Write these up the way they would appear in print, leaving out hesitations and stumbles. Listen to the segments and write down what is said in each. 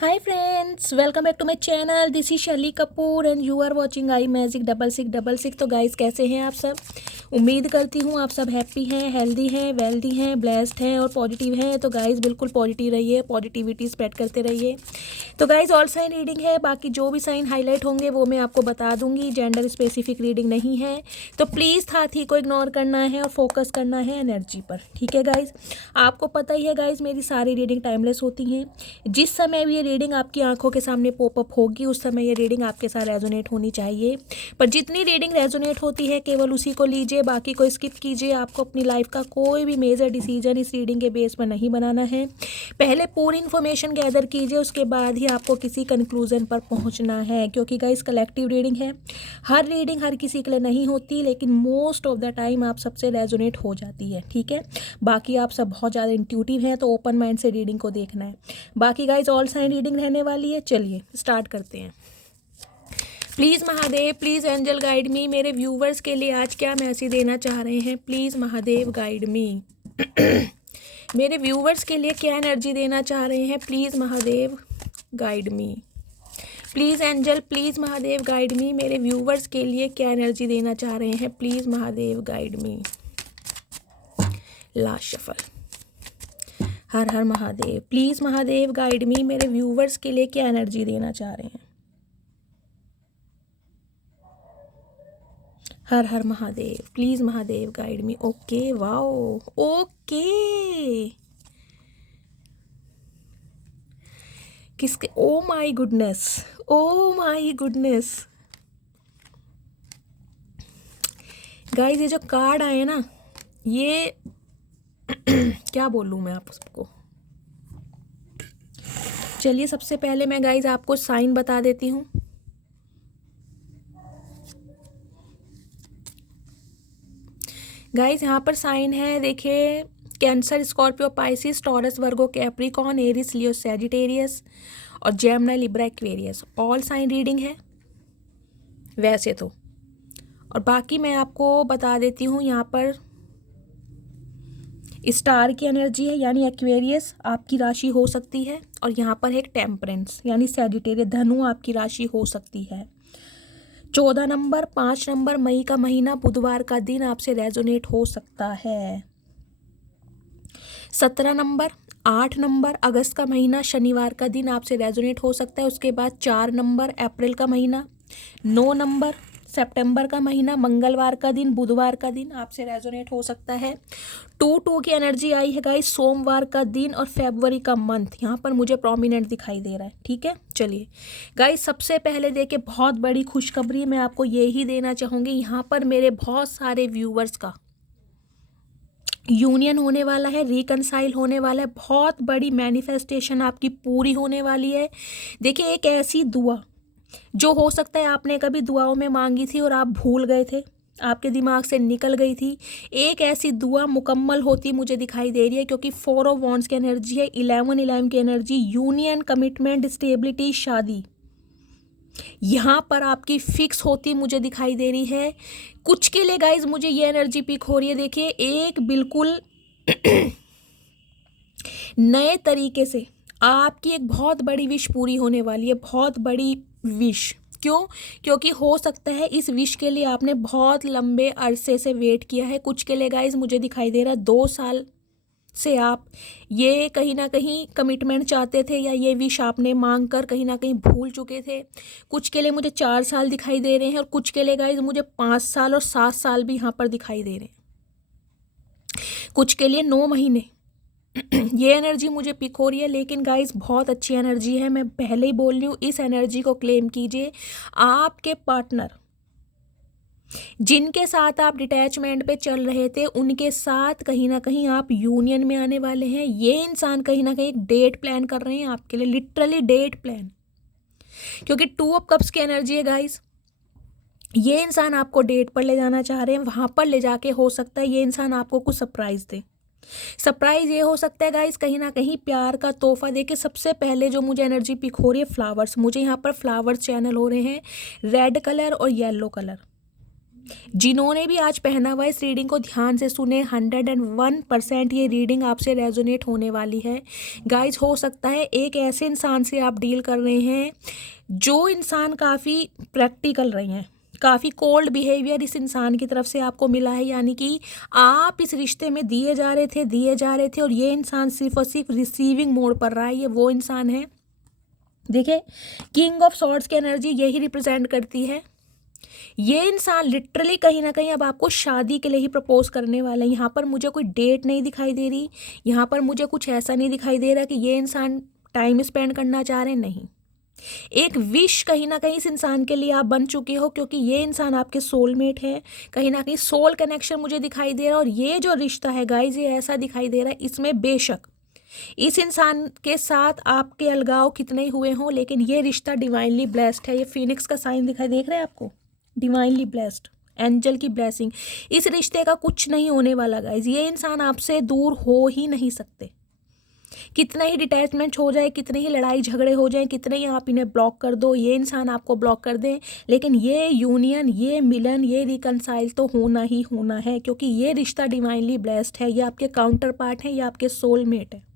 Hi friends, welcome back to my channel. This is Shaili Kapoor and you are watching I magic 6666। तो guys कैसे हैं आप सब। उम्मीद करती हूँ आप सब हैप्पी हैं, हेल्दी हैं, वेल्दी हैं, ब्लेस्ड हैं और पॉजिटिव हैं। तो गाइस बिल्कुल पॉजिटिव रहिए, पॉजिटिविटी स्प्रेड करते रहिए। तो गाइस ऑल साइन रीडिंग है, बाकी जो भी साइन हाईलाइट होंगे वो मैं आपको बता दूंगी। जेंडर स्पेसिफिक रीडिंग नहीं है, तो प्लीज़ साथी को इग्नोर करना है और फोकस करना है एनर्जी पर। ठीक है गाइस, आपको पता ही है गाइस मेरी सारी रीडिंग टाइमलेस होती हैं। जिस समय भी ये रीडिंग आपकी आंखों के सामने पॉपअप होगी उस समय ये रीडिंग आपके साथ रेजोनेट होनी चाहिए। पर जितनी रीडिंग रेजोनेट होती है केवल उसी को लीजिए, बाकी को स्किप कीजिए। आपको अपनी लाइफ का कोई भी मेजर डिसीजन इस रीडिंग के बेस पर नहीं बनाना है। पहले पूरी इन्फॉर्मेशन गैदर कीजिए, उसके बाद ही आपको किसी कंक्लूजन पर पहुंचना है, क्योंकि गाइस कलेक्टिव रीडिंग है। हर रीडिंग हर किसी के लिए नहीं होती, लेकिन मोस्ट ऑफ द टाइम आप सबसे रेजोनेट हो जाती है। ठीक है, बाकी आप सब बहुत ज़्यादा इंट्यूटिव हैं, तो ओपन माइंड से रीडिंग को देखना है। बाकी गाइस ऑल साइन रीडिंग रहने वाली है। चलिए स्टार्ट करते हैं। Please Mahadev, please angel guide me. मेरे व्यूवर्स के लिए आज क्या मैसेज देना चाह रहे हैं, प्लीज़ महादेव गाइड मी। मेरे व्यूवर्स के लिए क्या एनर्जी देना चाह रहे हैं, please Mahadev guide me. Please angel, please Mahadev guide मी। मेरे व्यूवर्स के लिए क्या एनर्जी देना चाह रहे हैं, please Mahadev guide me. Last shuffle. हर हर महादेव, प्लीज़ महादेव गाइड मी। मेरे व्यूवर्स के लिए क्या एनर्जी देना चाह रहे हैं। हर हर Mahadev, please Mahadev guide me. Okay, wow, okay. किसके, oh my goodness, oh my goodness guys, ये जो कार्ड आए ना, ये क्या बोलूँ मैं आप सबको। चलिए सबसे पहले मैं गाइज आपको साइन बता देती हूँ। गाइज यहाँ पर साइन है, देखिए, Cancer, Scorpio, Pisces, Taurus, Virgo, Capricorn, Aries, Leo, Sagittarius और Gemini, Libra, Aquarius. All sign reading है वैसे तो, और बाकी मैं आपको बता देती हूँ। यहाँ पर स्टार की एनर्जी है, यानी एक्वेरियस आपकी राशि हो सकती है, और यहाँ पर एक टेम्परेंस यानी सैजिटेरियस, धनु आपकी राशि हो सकती है। 14 नंबर, 5 नंबर, मई का महीना, बुधवार का दिन आपसे रेजोनेट हो सकता है। 17 नंबर, 8 नंबर, अगस्त का महीना, शनिवार का दिन आपसे रेजोनेट हो सकता है। उसके बाद 4 नंबर, अप्रैल का महीना, 9 नंबर, सितंबर का महीना, मंगलवार का दिन, बुधवार का दिन आपसे रेजोनेट हो सकता है। 2 की एनर्जी आई है गाइस, सोमवार का दिन और फरवरी का मंथ यहाँ पर मुझे प्रोमिनेंट दिखाई दे रहा है। ठीक है, चलिए गाइस, सबसे पहले देखिए बहुत बड़ी खुशखबरी मैं आपको यही देना चाहूँगी। यहाँ पर मेरे बहुत सारे व्यूवर्स का यूनियन होने वाला है, रिकनसाइल होने वाला है, बहुत बड़ी मैनिफेस्टेशन आपकी पूरी होने वाली है। देखिए, एक ऐसी दुआ जो हो सकता है आपने कभी दुआओं में मांगी थी और आप भूल गए थे, आपके दिमाग से निकल गई थी, एक ऐसी दुआ मुकम्मल होती मुझे दिखाई दे रही है, क्योंकि 4 ऑफ वॉन्ड्स की एनर्जी है, 11 की एनर्जी, यूनियन, कमिटमेंट, स्टेबिलिटी, शादी यहाँ पर आपकी फिक्स होती मुझे दिखाई दे रही है। कुछ के लिए गाइज मुझे ये एनर्जी पिक हो रही है। देखिए, एक बिल्कुल नए तरीके से आपकी एक बहुत बड़ी विश पूरी होने वाली है, बहुत बड़ी विश। क्यों? क्योंकि हो सकता है इस विश के लिए आपने बहुत लंबे अरसे से वेट किया है। कुछ के लिए गाइज मुझे दिखाई दे रहा है 2 साल से आप ये कहीं ना कहीं कमिटमेंट चाहते थे, या ये विश आपने मांग कर कहीं ना कहीं भूल चुके थे। कुछ के लिए मुझे 4 साल दिखाई दे रहे हैं, और कुछ के लिए गाइज मुझे 5 साल और 7 साल भी यहाँ पर दिखाई दे रहे हैं। कुछ के लिए 9 महीने ये एनर्जी मुझे पिक हो रही है। लेकिन गाइज बहुत अच्छी एनर्जी है, मैं पहले ही बोल रही हूँ, इस एनर्जी को क्लेम कीजिए। आपके पार्टनर जिनके साथ आप डिटैचमेंट पे चल रहे थे, उनके साथ कहीं ना कहीं आप यूनियन में आने वाले हैं। ये इंसान कहीं ना कहीं एक डेट प्लान कर रहे हैं आपके लिए, लिटरली डेट प्लान, क्योंकि 2 ऑफ कप्स की एनर्जी है गाइस। ये इंसान आपको डेट पर ले जाना चाह रहे हैं, वहां पर ले जाके हो सकता है ये इंसान आपको कुछ सरप्राइज दे। सरप्राइज ये हो सकता है गाइस, कहीं ना कहीं प्यार का तोहफा देके। सबसे पहले जो मुझे एनर्जी पिक हो रही है, फ्लावर्स, मुझे यहाँ पर फ्लावर्स चैनल हो रहे हैं, रेड कलर और येलो कलर। जिन्होंने भी आज पहना हुआ इस रीडिंग को ध्यान से सुने, 101% ये रीडिंग आपसे रेजोनेट होने वाली है गाइज। हो सकता है एक ऐसे इंसान से आप डील कर रहे हैं जो इंसान काफ़ी प्रैक्टिकल रहे हैं, काफ़ी कोल्ड बिहेवियर इस इंसान की तरफ से आपको मिला है, यानी कि आप इस रिश्ते में दिए जा रहे थे और ये इंसान सिर्फ और सिर्फ रिसीविंग मोड पर रहा है। ये वो इंसान है, देखिए किंग ऑफ सॉर्ड्स की एनर्जी यही रिप्रेजेंट करती है। ये इंसान लिटरली कहीं ना कहीं अब आपको शादी के लिए ही प्रपोज करने वाला है। यहाँ पर मुझे कोई डेट नहीं दिखाई दे रही, यहाँ पर मुझे कुछ ऐसा नहीं दिखाई दे रहा कि ये इंसान टाइम स्पेंड करना चाह रहे हैं, नहीं। एक विश कहीं ना कहीं इस इंसान के लिए आप बन चुके हो, क्योंकि ये इंसान आपके सोलमेट है। कहीं ना कहीं सोल कनेक्शन मुझे दिखाई दे रहा है। और ये जो रिश्ता है गाइज, ये ऐसा दिखाई दे रहा है, इसमें बेशक इस इंसान के साथ आपके अलगाव कितने ही हुए हों, लेकिन ये रिश्ता डिवाइनली ब्लेस्ड है। ये फिनिक्स का साइन दिखाई देख रहे हैं आपको, डिवाइनली ब्लेस्ड, एंजल की ब्लेसिंग। इस रिश्ते का कुछ नहीं होने वाला गाइज। ये इंसान आपसे दूर हो ही नहीं सकते। कितना ही डिटैचमेंट हो जाए, कितने ही लड़ाई झगड़े हो जाए, कितने ही आप इन्हें ब्लॉक कर दो, ये इंसान आपको ब्लॉक कर दें, लेकिन ये यूनियन, ये मिलन, ये रिकनसाइल तो होना ही होना है, क्योंकि ये रिश्ता डिवाइनली ब्लेस्ड है। ये आपके काउंटर पार्ट है, ये आपके सोलमेट है।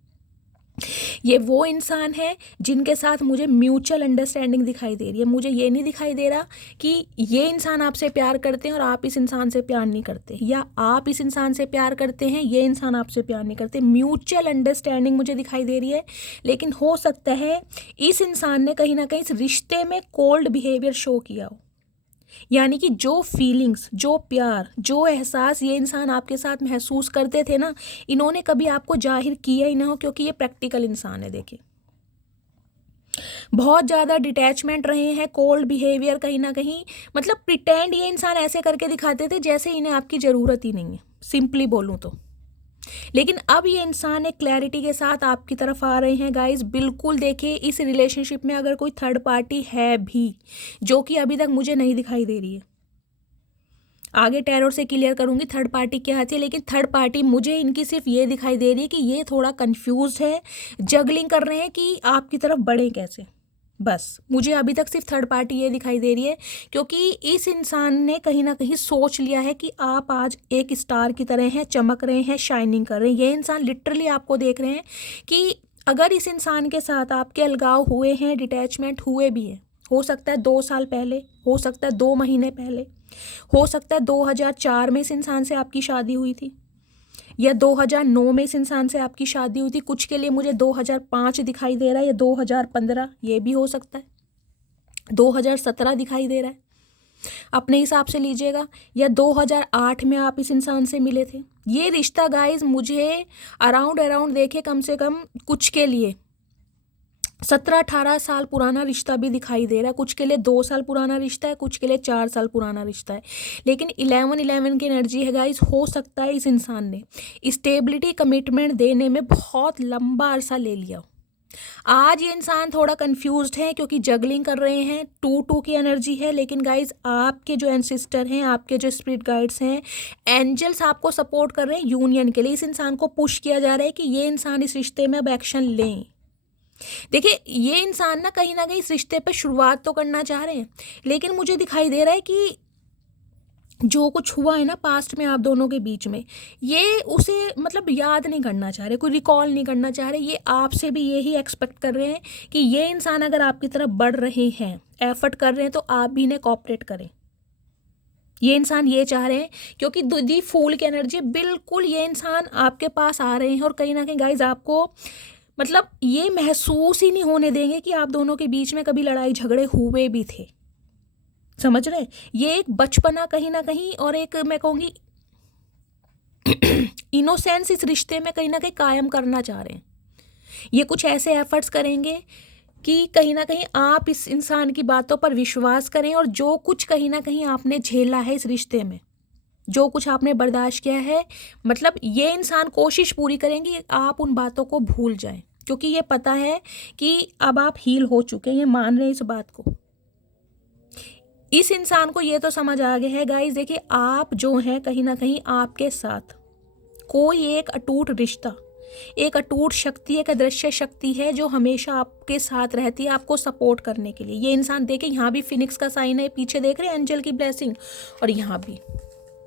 ये वो इंसान है जिनके साथ मुझे म्यूचुअल अंडरस्टैंडिंग दिखाई दे रही है। मुझे ये नहीं दिखाई दे रहा कि ये इंसान आपसे प्यार करते हैं और आप इस इंसान से प्यार नहीं करते, या आप इस इंसान से प्यार करते हैं, ये इंसान आपसे प्यार नहीं करते। म्यूचुअल अंडरस्टैंडिंग मुझे दिखाई दे रही है। लेकिन हो सकता है इस इंसान ने कहीं ना कहीं इस रिश्ते में कोल्ड बिहेवियर शो किया हो, यानी कि जो फीलिंग्स, जो प्यार, जो एहसास ये इंसान आपके साथ महसूस करते थे ना, इन्होंने कभी आपको जाहिर किया ही ना हो, क्योंकि ये प्रैक्टिकल इंसान है। देखिए बहुत ज़्यादा डिटैचमेंट रहे हैं, कोल्ड बिहेवियर कहीं ना कहीं, मतलब प्रिटेंड ये इंसान ऐसे करके दिखाते थे जैसे इन्हें आपकी ज़रूरत ही नहीं है, सिंपली बोलूँ तो। लेकिन अब ये इंसान एक क्लैरिटी के साथ आपकी तरफ आ रहे हैं गाइस। बिल्कुल देखिए, इस रिलेशनशिप में अगर कोई थर्ड पार्टी है भी, जो कि अभी तक मुझे नहीं दिखाई दे रही है, आगे टैरोट से क्लियर करूंगी थर्ड पार्टी क्या आती है, लेकिन थर्ड पार्टी मुझे इनकी सिर्फ ये दिखाई दे रही है कि ये थोड़ा कंफ्यूज है, जगलिंग कर रहे हैं कि आपकी तरफ बढ़े कैसे। बस मुझे अभी तक सिर्फ थर्ड पार्टी ये दिखाई दे रही है, क्योंकि इस इंसान ने कहीं ना कहीं सोच लिया है कि आप आज एक स्टार की तरह हैं, चमक रहे हैं, शाइनिंग कर रहे हैं। ये इंसान लिटरली आपको देख रहे हैं कि अगर इस इंसान के साथ आपके अलगाव हुए हैं, डिटैचमेंट हुए भी हैं, हो सकता है 2 साल पहले, हो सकता है 2 महीने पहले, हो सकता है 2004 में इस इंसान से आपकी शादी हुई थी, या 2009 में इस इंसान से आपकी शादी हुई थी। कुछ के लिए मुझे 2005 दिखाई दे रहा है, या 2015, ये भी हो सकता है 2017 दिखाई दे रहा है, अपने हिसाब से लीजिएगा, या 2008 में आप इस इंसान से मिले थे। ये रिश्ता गाइज मुझे अराउंड देखे कम से कम कुछ के लिए 17-18 साल पुराना रिश्ता भी दिखाई दे रहा है। कुछ के लिए 2 साल पुराना रिश्ता है, कुछ के लिए 4 साल पुराना रिश्ता है। लेकिन 11-11 की एनर्जी है गाइस। हो सकता है इस इंसान ने स्टेबिलिटी, कमिटमेंट देने में बहुत लंबा अरसा ले लिया। आज ये इंसान थोड़ा कंफ्यूज्ड है, क्योंकि जगलिंग कर रहे हैं, 2-2 की एनर्जी है। लेकिन गाइज आपके जो एंसेस्टर हैं, आपके जो स्पिरिट गाइड्स हैं, एंजल्स आपको सपोर्ट कर रहे हैं यूनियन के लिए। इस इंसान को पुश किया जा रहा है कि ये इंसान इस रिश्ते में अब एक्शन लें। देखिए ये इंसान ना कहीं इस रिश्ते पे शुरुआत तो करना चाह रहे हैं, लेकिन मुझे दिखाई दे रहा है कि जो कुछ हुआ है ना पास्ट में आप दोनों के बीच में, ये उसे मतलब याद नहीं करना चाह रहे, कोई रिकॉल नहीं करना चाह रहे। ये आपसे भी यही एक्सपेक्ट कर रहे हैं कि ये इंसान अगर आपकी तरफ बढ़ रहे हैं, एफर्ट कर रहे हैं, तो आप भी इन्हें कोऑपरेट करें। ये इंसान ये चाह रहे हैं, क्योंकि दी फूल की एनर्जी बिल्कुल ये इंसान आपके पास आ रहे हैं, और कहीं ना कहीं गाइज आपको मतलब ये महसूस ही नहीं होने देंगे कि आप दोनों के बीच में कभी लड़ाई झगड़े हुए भी थे। समझ रहे हैं? ये एक बचपना कहीं ना कहीं, और एक मैं कहूँगी इनोसेंस इस रिश्ते में कहीं ना कहीं कायम करना चाह रहे हैं। ये कुछ ऐसे एफर्ट्स करेंगे कि कहीं ना कहीं आप इस इंसान की बातों पर विश्वास करें, और जो कुछ कहीं ना कहीं आपने झेला है इस रिश्ते में, जो कुछ आपने बर्दाश्त किया है, मतलब ये इंसान कोशिश पूरी करेंगे आप उन बातों को भूल जाएं, क्योंकि ये पता है कि अब आप हील हो चुके हैं। ये मान रहे हैं इस बात को। इस इंसान को ये तो समझ आ गया है गाइस, देखिए आप जो हैं कहीं ना कहीं आपके साथ कोई एक अटूट रिश्ता, एक अटूट शक्ति, एक अदृश्य शक्ति है जो हमेशा आपके साथ रहती है, आपको सपोर्ट करने के लिए। ये इंसान देखिए, यहाँ भी फिनिक्स का साइन है, पीछे देख रहे हैं एंजल की ब्लेसिंग, और यहाँ भी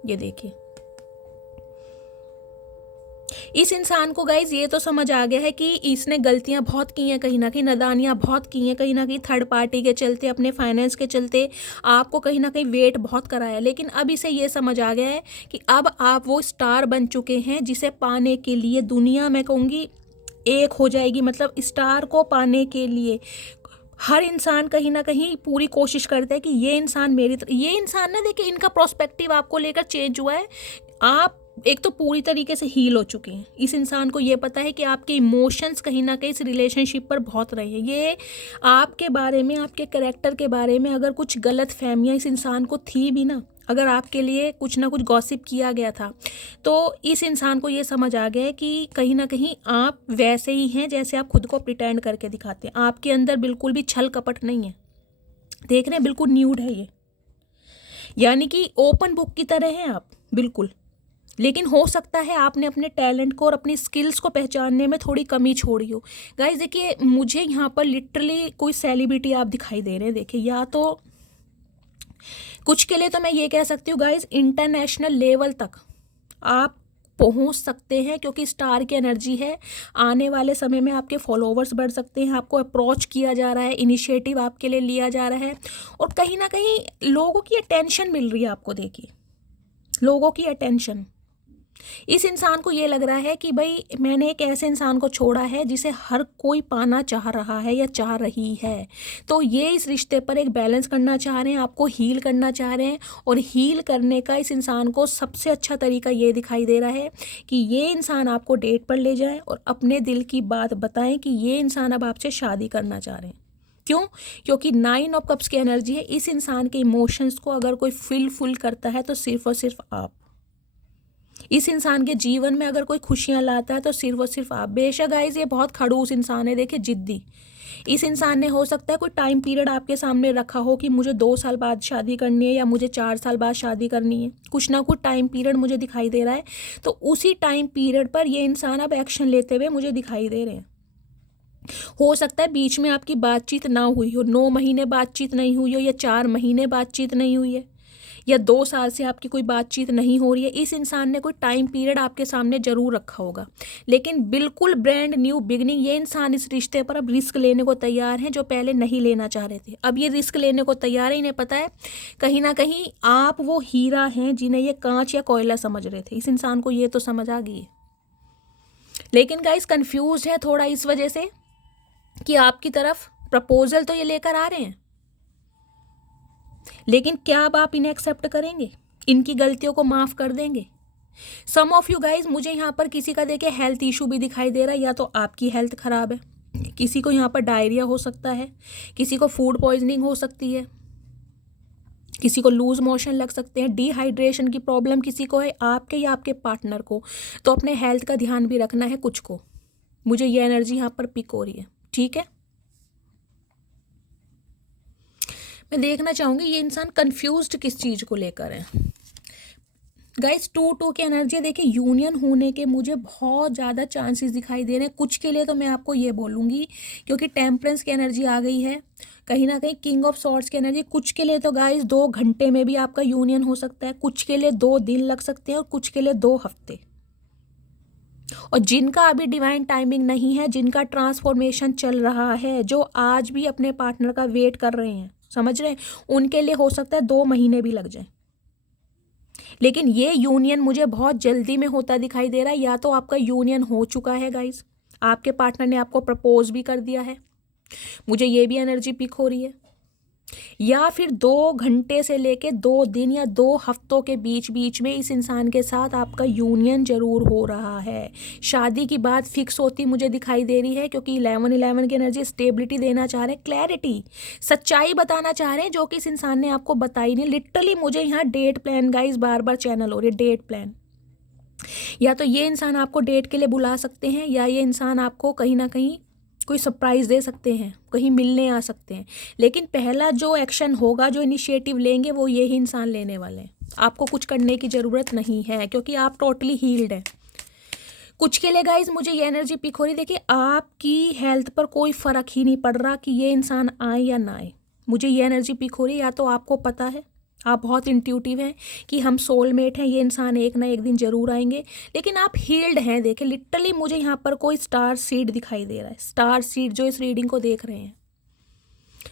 ये देखिए। इस इंसान को गाइज ये तो समझ आ गया है कि इसने गलतियां बहुत की हैं, कहीं ना कहीं नादानियां बहुत की हैं, कहीं ना कहीं थर्ड पार्टी के चलते, अपने फाइनेंस के चलते आपको कहीं ना कहीं वेट बहुत कराया। लेकिन अब इसे ये समझ आ गया है कि अब आप वो स्टार बन चुके हैं जिसे पाने के लिए दुनिया, मैं कहूँगी, एक हो जाएगी। मतलब स्टार को पाने के लिए हर इंसान कहीं ना कहीं पूरी कोशिश करता है कि ये इंसान मेरी ये इंसान ना, देखिए इनका प्रोस्पेक्टिव आपको लेकर चेंज हुआ है। आप एक तो पूरी तरीके से हील हो चुके हैं। इस इंसान को ये पता है कि आपके इमोशंस कहीं ना कहीं इस रिलेशनशिप पर बहुत रहे हैं। ये आपके बारे में, आपके कैरेक्टर के बारे में अगर कुछ गलत फहमियाँ इस इंसान को थी भी ना, अगर आपके लिए कुछ ना कुछ गॉसिप किया गया था, तो इस इंसान को ये समझ आ गया है कि कहीं ना कहीं आप वैसे ही हैं जैसे आप खुद को प्रिटेंड करके दिखाते हैं। आपके अंदर बिल्कुल भी छल कपट नहीं है। देख रहे हैं, बिल्कुल न्यूड है ये, यानी कि ओपन बुक की तरह हैं आप बिल्कुल। लेकिन हो सकता है आपने अपने टैलेंट को और अपनी स्किल्स को पहचानने में थोड़ी कमी छोड़ी हो। गाइज देखिए, मुझे यहाँ पर लिटरली कोई सेलिब्रिटी आप दिखाई दे रहे हैं। देखिए, या तो कुछ के लिए तो मैं ये कह सकती हूँ गाइज, इंटरनेशनल लेवल तक आप पहुँच सकते हैं, क्योंकि स्टार की एनर्जी है। आने वाले समय में आपके फॉलोवर्स बढ़ सकते हैं, आपको अप्रोच किया जा रहा है, इनिशिएटिव आपके लिए लिया जा रहा है, और कहीं ना कहीं लोगों की अटेंशन मिल रही है आपको। देखिए, लोगों की अटेंशन। इस इंसान को ये लग रहा है कि भाई मैंने एक ऐसे इंसान को छोड़ा है जिसे हर कोई पाना चाह रहा है या चाह रही है। तो ये इस रिश्ते पर एक बैलेंस करना चाह रहे हैं, आपको हील करना चाह रहे हैं। और हील करने का इस इंसान को सबसे अच्छा तरीका ये दिखाई दे रहा है कि ये इंसान आपको डेट पर ले जाए और अपने दिल की बात बताएं कि ये इंसान अब आपसे शादी करना चाह रहे हैं। क्यों? क्योंकि 9 ऑफ कप्स की एनर्जी है। इस इंसान के इमोशंस को अगर कोई फुल करता है तो सिर्फ और सिर्फ आप। इस इंसान के जीवन में अगर कोई खुशियां लाता है तो सिर्फ और सिर्फ आप। बेशक गाइस ये बहुत खड़ूस इंसान है, देखिए जिद्दी। इस इंसान ने हो सकता है कोई टाइम पीरियड आपके सामने रखा हो कि मुझे 2 साल बाद शादी करनी है या मुझे 4 साल बाद शादी करनी है। कुछ ना कुछ टाइम पीरियड मुझे दिखाई दे रहा है, तो उसी टाइम पीरियड पर ये इंसान अब एक्शन लेते हुए मुझे दिखाई दे रहे हैं। हो सकता है बीच में आपकी बातचीत ना हुई हो, 9 महीने बातचीत नहीं हुई हो, या 4 महीने बातचीत नहीं हुई है, या 2 साल से आपकी कोई बातचीत नहीं हो रही है। इस इंसान ने कोई टाइम पीरियड आपके सामने जरूर रखा होगा, लेकिन बिल्कुल ब्रांड न्यू बिगनिंग। ये इंसान इस रिश्ते पर अब रिस्क लेने को तैयार हैं, जो पहले नहीं लेना चाह रहे थे। अब ये रिस्क लेने को तैयार है। इन्हें पता है कहीं ना कहीं आप वो हीरा हैं जिन्हें ये कांच या कोयला समझ रहे थे। इस इंसान को ये तो समझ आ गई है, लेकिन गाइस कंफ्यूज है थोड़ा इस वजह से कि आपकी तरफ प्रपोजल तो ये लेकर आ रहे हैं, लेकिन क्या अब आप इन्हें एक्सेप्ट करेंगे, इनकी गलतियों को माफ़ कर देंगे? सम ऑफ यू गाइज, मुझे यहाँ पर किसी का देखिए हेल्थ इशू भी दिखाई दे रहा है। या तो आपकी हेल्थ ख़राब है, किसी को यहाँ पर डायरिया हो सकता है, किसी को फूड पॉइजनिंग हो सकती है, किसी को लूज मोशन लग सकते हैं, डिहाइड्रेशन की प्रॉब्लम किसी को है, आपके या आपके पार्टनर को। तो अपने हेल्थ का ध्यान भी रखना है कुछ को। मुझे ये एनर्जी यहाँ पर पिक हो रही है, ठीक है। मैं देखना चाहूँगी ये इंसान कंफ्यूज्ड किस चीज़ को लेकर है। गाइस 2-2 की एनर्जी देखिए, यूनियन होने के मुझे बहुत ज़्यादा चांसेस दिखाई दे रहे हैं। कुछ के लिए तो मैं आपको ये बोलूँगी क्योंकि टेम्परेंस की एनर्जी आ गई है, कहीं ना कहीं किंग ऑफ सॉर्ड्स की एनर्जी। कुछ के लिए तो गाइस 2 घंटे में भी आपका यूनियन हो सकता है, कुछ के लिए 2 दिन लग सकते हैं, और कुछ के लिए 2 हफ्ते। और जिनका अभी डिवाइन टाइमिंग नहीं है, जिनका ट्रांसफॉर्मेशन चल रहा है, जो आज भी अपने पार्टनर का वेट कर रहे हैं, समझ रहे हैं, उनके लिए हो सकता है 2 महीने भी लग जाए। लेकिन ये यूनियन मुझे बहुत जल्दी में होता दिखाई दे रहा है। या तो आपका यूनियन हो चुका है गाइस, आपके पार्टनर ने आपको प्रपोज भी कर दिया है, मुझे ये भी एनर्जी पिक हो रही है, या फिर 2 घंटे से लेके 2 दिन या 2 हफ्तों के बीच में इस इंसान के साथ आपका यूनियन जरूर हो रहा है। शादी की बात फिक्स होती मुझे दिखाई दे रही है, क्योंकि 11 की एनर्जी स्टेबिलिटी देना चाह रहे हैं, क्लैरिटी, सच्चाई बताना चाह रहे हैं, जो कि इस इंसान ने आपको बताई नहीं। लिटरली मुझे यहाँ डेट प्लान गाइस बार चैनल हो रही है, डेट प्लान। या तो ये इंसान आपको डेट के लिए बुला सकते हैं, या ये इंसान आपको कहीं ना कहीं कोई सरप्राइज़ दे सकते हैं, कहीं मिलने आ सकते हैं। लेकिन पहला जो एक्शन होगा, जो इनिशिएटिव लेंगे, वो यही इंसान लेने वाले हैं। आपको कुछ करने की ज़रूरत नहीं है, क्योंकि आप टोटली हील्ड हैं। कुछ के लिए गाइज मुझे ये एनर्जी पिक हो रही, देखिए आपकी हेल्थ पर कोई फ़र्क ही नहीं पड़ रहा कि ये इंसान आए या ना आए। मुझे ये एनर्जी पिक हो रही है, या तो आपको पता है, आप बहुत इंट्यूटिव हैं कि हम सोलमेट हैं, ये इंसान एक ना एक दिन जरूर आएंगे, लेकिन आप हील्ड हैं। देखिए लिटरली मुझे यहाँ पर कोई स्टार सीड दिखाई दे रहा है, स्टार सीड जो इस रीडिंग को देख रहे हैं।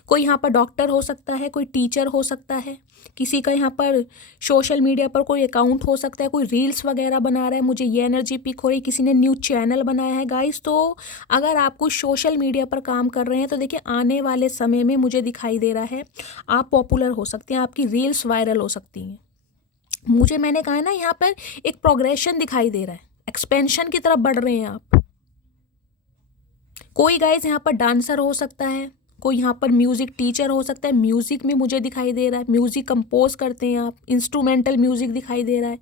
कोई यहाँ पर डॉक्टर हो सकता है, कोई टीचर हो सकता है, किसी का यहाँ पर सोशल मीडिया पर कोई अकाउंट हो सकता है, कोई रील्स वगैरह बना रहा है, मुझे ये एनर्जी पिक हो रही है, किसी ने न्यूज़ चैनल बनाया है गाइस। तो अगर आप कुछ सोशल मीडिया पर काम कर रहे हैं तो देखिए आने वाले समय में मुझे दिखाई दे रहा है आप पॉपुलर हो सकते हैं, आपकी रील्स वायरल हो सकती हैं। मुझे, मैंने कहा है ना, यहाँ पर एक प्रोग्रेशन दिखाई दे रहा है, एक्सपेंशन की तरफ बढ़ रहे हैं आप। कोई गाइस यहाँ पर डांसर हो सकता है, कोई यहाँ पर म्यूज़िक टीचर हो सकता है, म्यूज़िक में मुझे दिखाई दे रहा है, म्यूज़िक कंपोज करते हैं आप, इंस्ट्रूमेंटल म्यूज़िक दिखाई दे रहा है,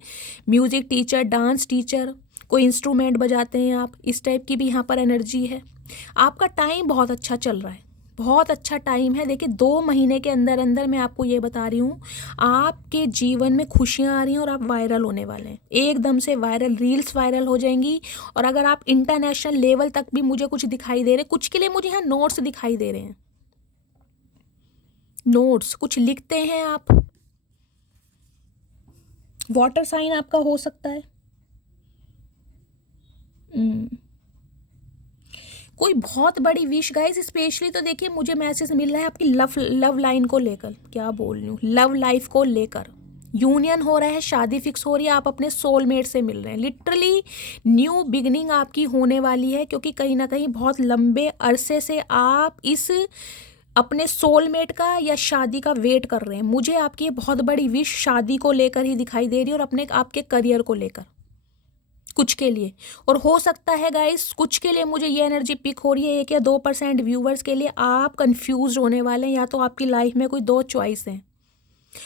म्यूज़िक टीचर, डांस टीचर, कोई इंस्ट्रूमेंट बजाते हैं आप, इस टाइप की भी यहाँ पर एनर्जी है। आपका टाइम बहुत अच्छा चल रहा है, बहुत अच्छा टाइम है। देखिए 2 महीने के अंदर अंदर मैं आपको ये बता रही हूँ, आपके जीवन में खुशियाँ आ रही हैं और आप वायरल होने वाले हैं, एकदम से वायरल, रील्स वायरल हो जाएंगी। और अगर आप इंटरनेशनल लेवल तक भी मुझे कुछ दिखाई दे रहे, कुछ के लिए मुझे यहाँ नोट्स दिखाई दे रहे हैं, नोट्स कुछ लिखते हैं आप, वाटर साइन आपका हो सकता है, कोई बहुत बड़ी विश गाइस। स्पेशली तो देखिए मुझे मैसेज मिल रहा है आपकी लव लाइन को लेकर, क्या बोल रही हूँ, लव लाइफ को लेकर यूनियन हो रहा है, शादी फिक्स हो रही है, आप अपने सोलमेट से मिल रहे हैं। लिटरली न्यू बिगनिंग आपकी होने वाली है, क्योंकि कहीं ना कहीं बहुत लंबे अरसे से आप इस अपने सोलमेट का या शादी का वेट कर रहे हैं। मुझे आपकी ये बहुत बड़ी विश शादी को लेकर ही दिखाई दे रही है और अपने आपके करियर को लेकर, कुछ के लिए। और हो सकता है गाइस कुछ के लिए मुझे ये एनर्जी पिक हो रही है, 1 या 2% व्यूवर्स के लिए आप कंफ्यूज होने वाले हैं, या तो आपकी लाइफ में कोई 2 चॉइस हैं,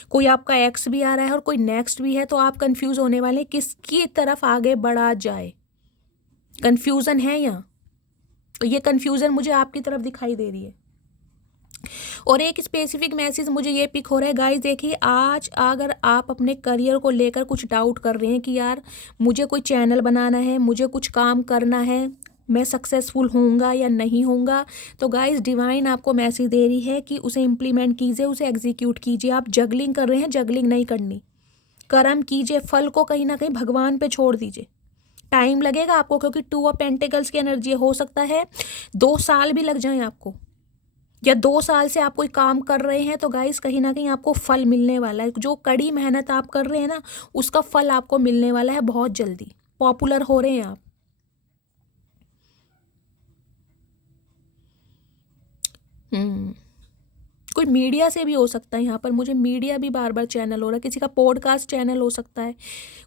कोई आपका एक्स भी आ रहा है और कोई नेक्स्ट भी है, तो आप कंफ्यूज होने वाले हैं किसकी तरफ आगे बढ़ा जाए। कंफ्यूजन है यहाँ, तो ये कंफ्यूजन मुझे आपकी तरफ दिखाई दे रही है। और एक स्पेसिफिक मैसेज मुझे ये पिक हो रहा है गाइस, देखिए आज अगर आप अपने करियर को लेकर कुछ डाउट कर रहे हैं कि यार मुझे कोई चैनल बनाना है, मुझे कुछ काम करना है, मैं सक्सेसफुल होऊंगा या नहीं होऊंगा, तो गाइस डिवाइन आपको मैसेज दे रही है कि उसे इम्प्लीमेंट कीजिए, उसे एग्जीक्यूट कीजिए। आप जगलिंग कर रहे हैं, जगलिंग नहीं करनी, कर्म कीजिए, फल को कहीं ना कहीं भगवान पे छोड़ दीजिए। टाइम लगेगा आपको, क्योंकि 2 ऑफ पेंटिकल्स की एनर्जी हो सकता है 2 साल भी लग जाएं आपको, या 2 साल से आप कोई काम कर रहे हैं, तो गाइस कहीं ना कहीं आपको फल मिलने वाला है। जो कड़ी मेहनत आप कर रहे हैं ना, उसका फल आपको मिलने वाला है बहुत जल्दी। पॉपुलर हो रहे हैं आप। कोई मीडिया से भी हो सकता है, यहाँ पर मुझे मीडिया भी बार बार चैनल हो रहा है, किसी का पॉडकास्ट चैनल हो सकता है,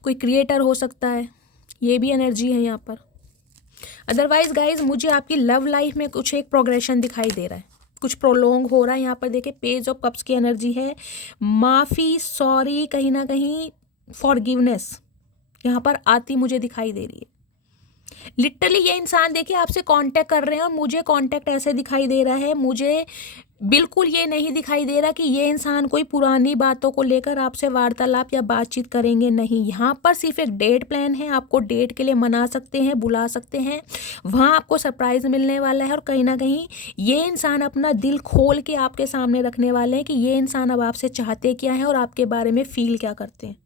कोई क्रिएटर हो सकता है, ये भी एनर्जी है यहाँ पर। अदरवाइज गाइज मुझे आपकी लव लाइफ में कुछ एक प्रोग्रेशन दिखाई दे रहा है, कुछ प्रोलोंग हो रहा है। यहाँ पर देखिए पेज ऑफ कप्स की एनर्जी है, माफ़ी, सॉरी, कहीं ना कहीं फॉरगिवनेस यहाँ पर आती मुझे दिखाई दे रही है। लिटरली ये इंसान देखिए आपसे कांटेक्ट कर रहे हैं, और मुझे कांटेक्ट ऐसे दिखाई दे रहा है, मुझे बिल्कुल ये नहीं दिखाई दे रहा कि ये इंसान कोई पुरानी बातों को लेकर आपसे वार्तालाप या बातचीत करेंगे, नहीं। यहाँ पर सिर्फ एक डेट प्लान है, आपको डेट के लिए मना सकते हैं, बुला सकते हैं, वहाँ आपको सरप्राइज मिलने वाला है। और कहीं ना कहीं ये इंसान अपना दिल खोल के आपके सामने रखने वाले हैं कि ये इंसान अब आपसे चाहते क्या है और आपके बारे में फील क्या करते हैं।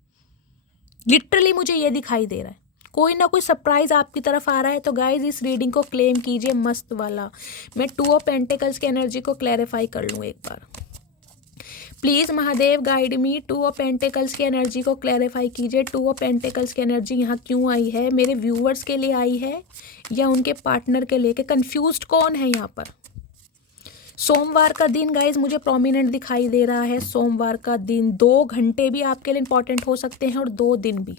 लिटरली मुझे ये दिखाई दे रहा है, कोई ना कोई सरप्राइज आपकी तरफ आ रहा है। तो गाइज इस रीडिंग को क्लेम कीजिए मस्त वाला। मैं 2 ऑफ पेंटिकल्स की एनर्जी को क्लैरिफाई कर लूँ एक बार, please Mahadev guide me. 2 of pentacles की एनर्जी को क्लैरिफाई कीजिए। 2 ऑफ पेंटिकल्स की एनर्जी यहाँ क्यों आई है, मेरे व्यूअर्स के लिए आई है या उनके पार्टनर के लिए? कंफ्यूज्ड कौन है यहाँ पर? सोमवार का दिन गाइज मुझे प्रोमिनेंट दिखाई दे रहा है। सोमवार का दिन 2 घंटे भी आपके लिए इंपॉर्टेंट हो सकते हैं और 2 दिन भी।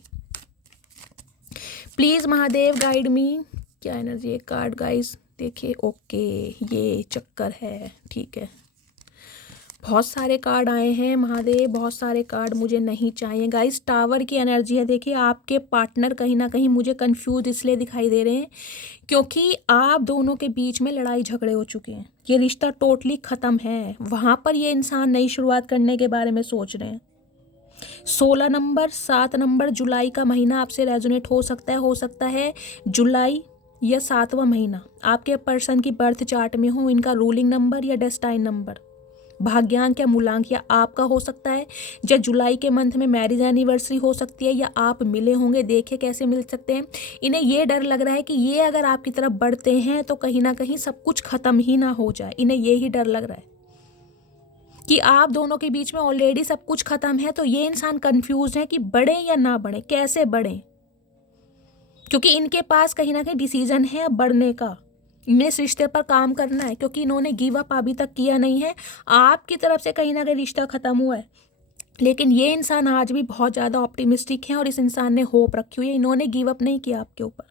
प्लीज़ महादेव गाइड मी। क्या एनर्जी है कार्ड गाइस, देखिए। ओके ये चक्कर है, ठीक है। बहुत सारे कार्ड आए हैं महादेव, बहुत सारे कार्ड मुझे नहीं चाहिए गाइस। टावर की एनर्जी है, देखिए आपके पार्टनर कहीं ना कहीं मुझे कंफ्यूज इसलिए दिखाई दे रहे हैं क्योंकि आप दोनों के बीच में लड़ाई झगड़े हो चुके हैं, ये रिश्ता टोटली ख़त्म है। वहाँ पर ये इंसान नई शुरुआत करने के बारे में सोच रहे हैं। 16 नंबर, 7 नंबर, जुलाई का महीना आपसे रेजोनेट हो सकता है जुलाई या 7वां महीना आपके पर्सन की बर्थ चार्ट में हो, इनका रूलिंग नंबर या डेस्टाइन नंबर, भाग्यांक या मूलांक या आपका हो सकता है, या जुलाई के मंथ में मैरिज एनिवर्सरी हो सकती है, या आप मिले होंगे। देखिए कैसे मिल सकते हैं। इन्हें ये डर लग रहा है कि ये अगर आपकी तरफ बढ़ते हैं तो कहीं ना कहीं सब कुछ खत्म ही ना हो जाए। इन्हें ये ही डर लग रहा है कि आप दोनों के बीच में ऑलरेडी सब कुछ खत्म है। तो ये इंसान कंफ्यूज है कि बढ़े या ना बढ़े, कैसे बढ़े, क्योंकि इनके पास कहीं ना कहीं डिसीजन है बढ़ने का। इन्हें इस रिश्ते पर काम करना है क्योंकि इन्होंने गिव अप अभी तक किया नहीं है। आपकी तरफ से कहीं ना कहीं रिश्ता खत्म हुआ है, लेकिन ये इंसान आज भी बहुत ज़्यादा ऑप्टिमिस्टिक है और इस इंसान ने होप रखी हुई है। इन्होंने गिव अप नहीं किया आपके ऊपर,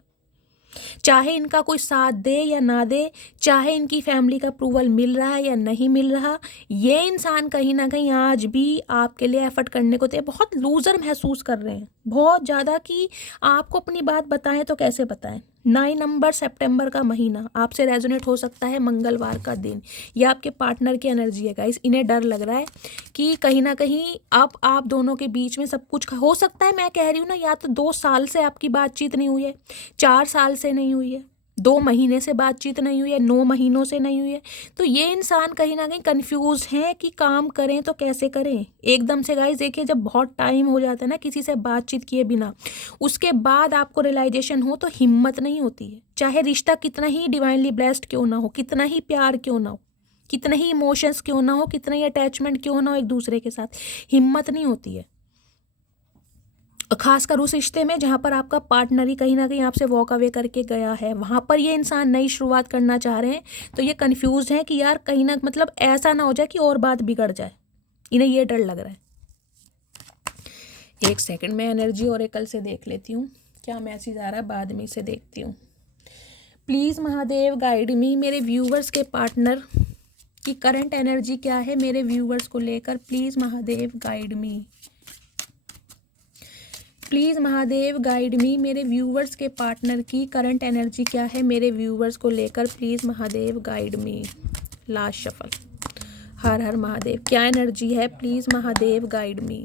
चाहे इनका कोई साथ दे या ना दे, चाहे इनकी फैमिली का अप्रूवल मिल रहा है या नहीं मिल रहा, ये इंसान कहीं ना कहीं आज भी आपके लिए एफर्ट करने को तैयार। बहुत लूज़र महसूस कर रहे हैं, बहुत ज़्यादा, कि आपको अपनी बात बताएं तो कैसे बताएं। 9 नंबर, सितंबर का महीना आपसे रेजोनेट हो सकता है, मंगलवार का दिन। यह आपके पार्टनर की एनर्जी है गाइस। इन्हें डर लग रहा है कि कहीं ना कहीं आप दोनों के बीच में सब कुछ हो सकता है। मैं कह रही हूँ ना, या तो 2 साल से आपकी बातचीत नहीं हुई है, 4 साल से नहीं हुई है, 2 महीने से बातचीत नहीं हुई है, 9 महीनों से नहीं हुई है। तो ये इंसान कहीं ना कहीं कंफ्यूज है कि काम करें तो कैसे करें। एकदम से गाइस देखिए, जब बहुत टाइम हो जाता है ना किसी से बातचीत किए बिना, उसके बाद आपको रियलाइजेशन हो तो हिम्मत नहीं होती है। चाहे रिश्ता कितना ही डिवाइनली ब्लेस्ड क्यों ना हो, कितना ही प्यार क्यों ना हो, कितने ही इमोशंस क्यों ना हो, कितना ही अटैचमेंट क्यों ना हो एक दूसरे के साथ, हिम्मत नहीं होती है। खासकर उस रिश्ते में जहाँ पर आपका पार्टनर ही कहीं ना कहीं आपसे वॉक अवे करके गया है, वहाँ पर ये इंसान नई शुरुआत करना चाह रहे हैं। तो ये कंफ्यूज हैं कि यार कहीं ना मतलब ऐसा ना हो जाए कि और बात बिगड़ जाए। इन्हें ये डर लग रहा है। एक सेकंड, मैं एनर्जी ओरेकल से देख लेती हूँ क्या मैसेज आ रहा है, बाद में इसे देखती हूँ। प्लीज़ महादेव गाइड मी, मेरे व्यूवर्स के पार्टनर की करंट एनर्जी क्या है मेरे व्यूवर्स को लेकर। Please Mahadev guide me, please Mahadev guide मी, मेरे व्यूवर्स के पार्टनर की करंट एनर्जी क्या है मेरे व्यूवर्स को लेकर। Please Mahadev guide me. Last shuffle. हर हर महादेव, क्या एनर्जी है, प्लीज़ महादेव गाइड मी।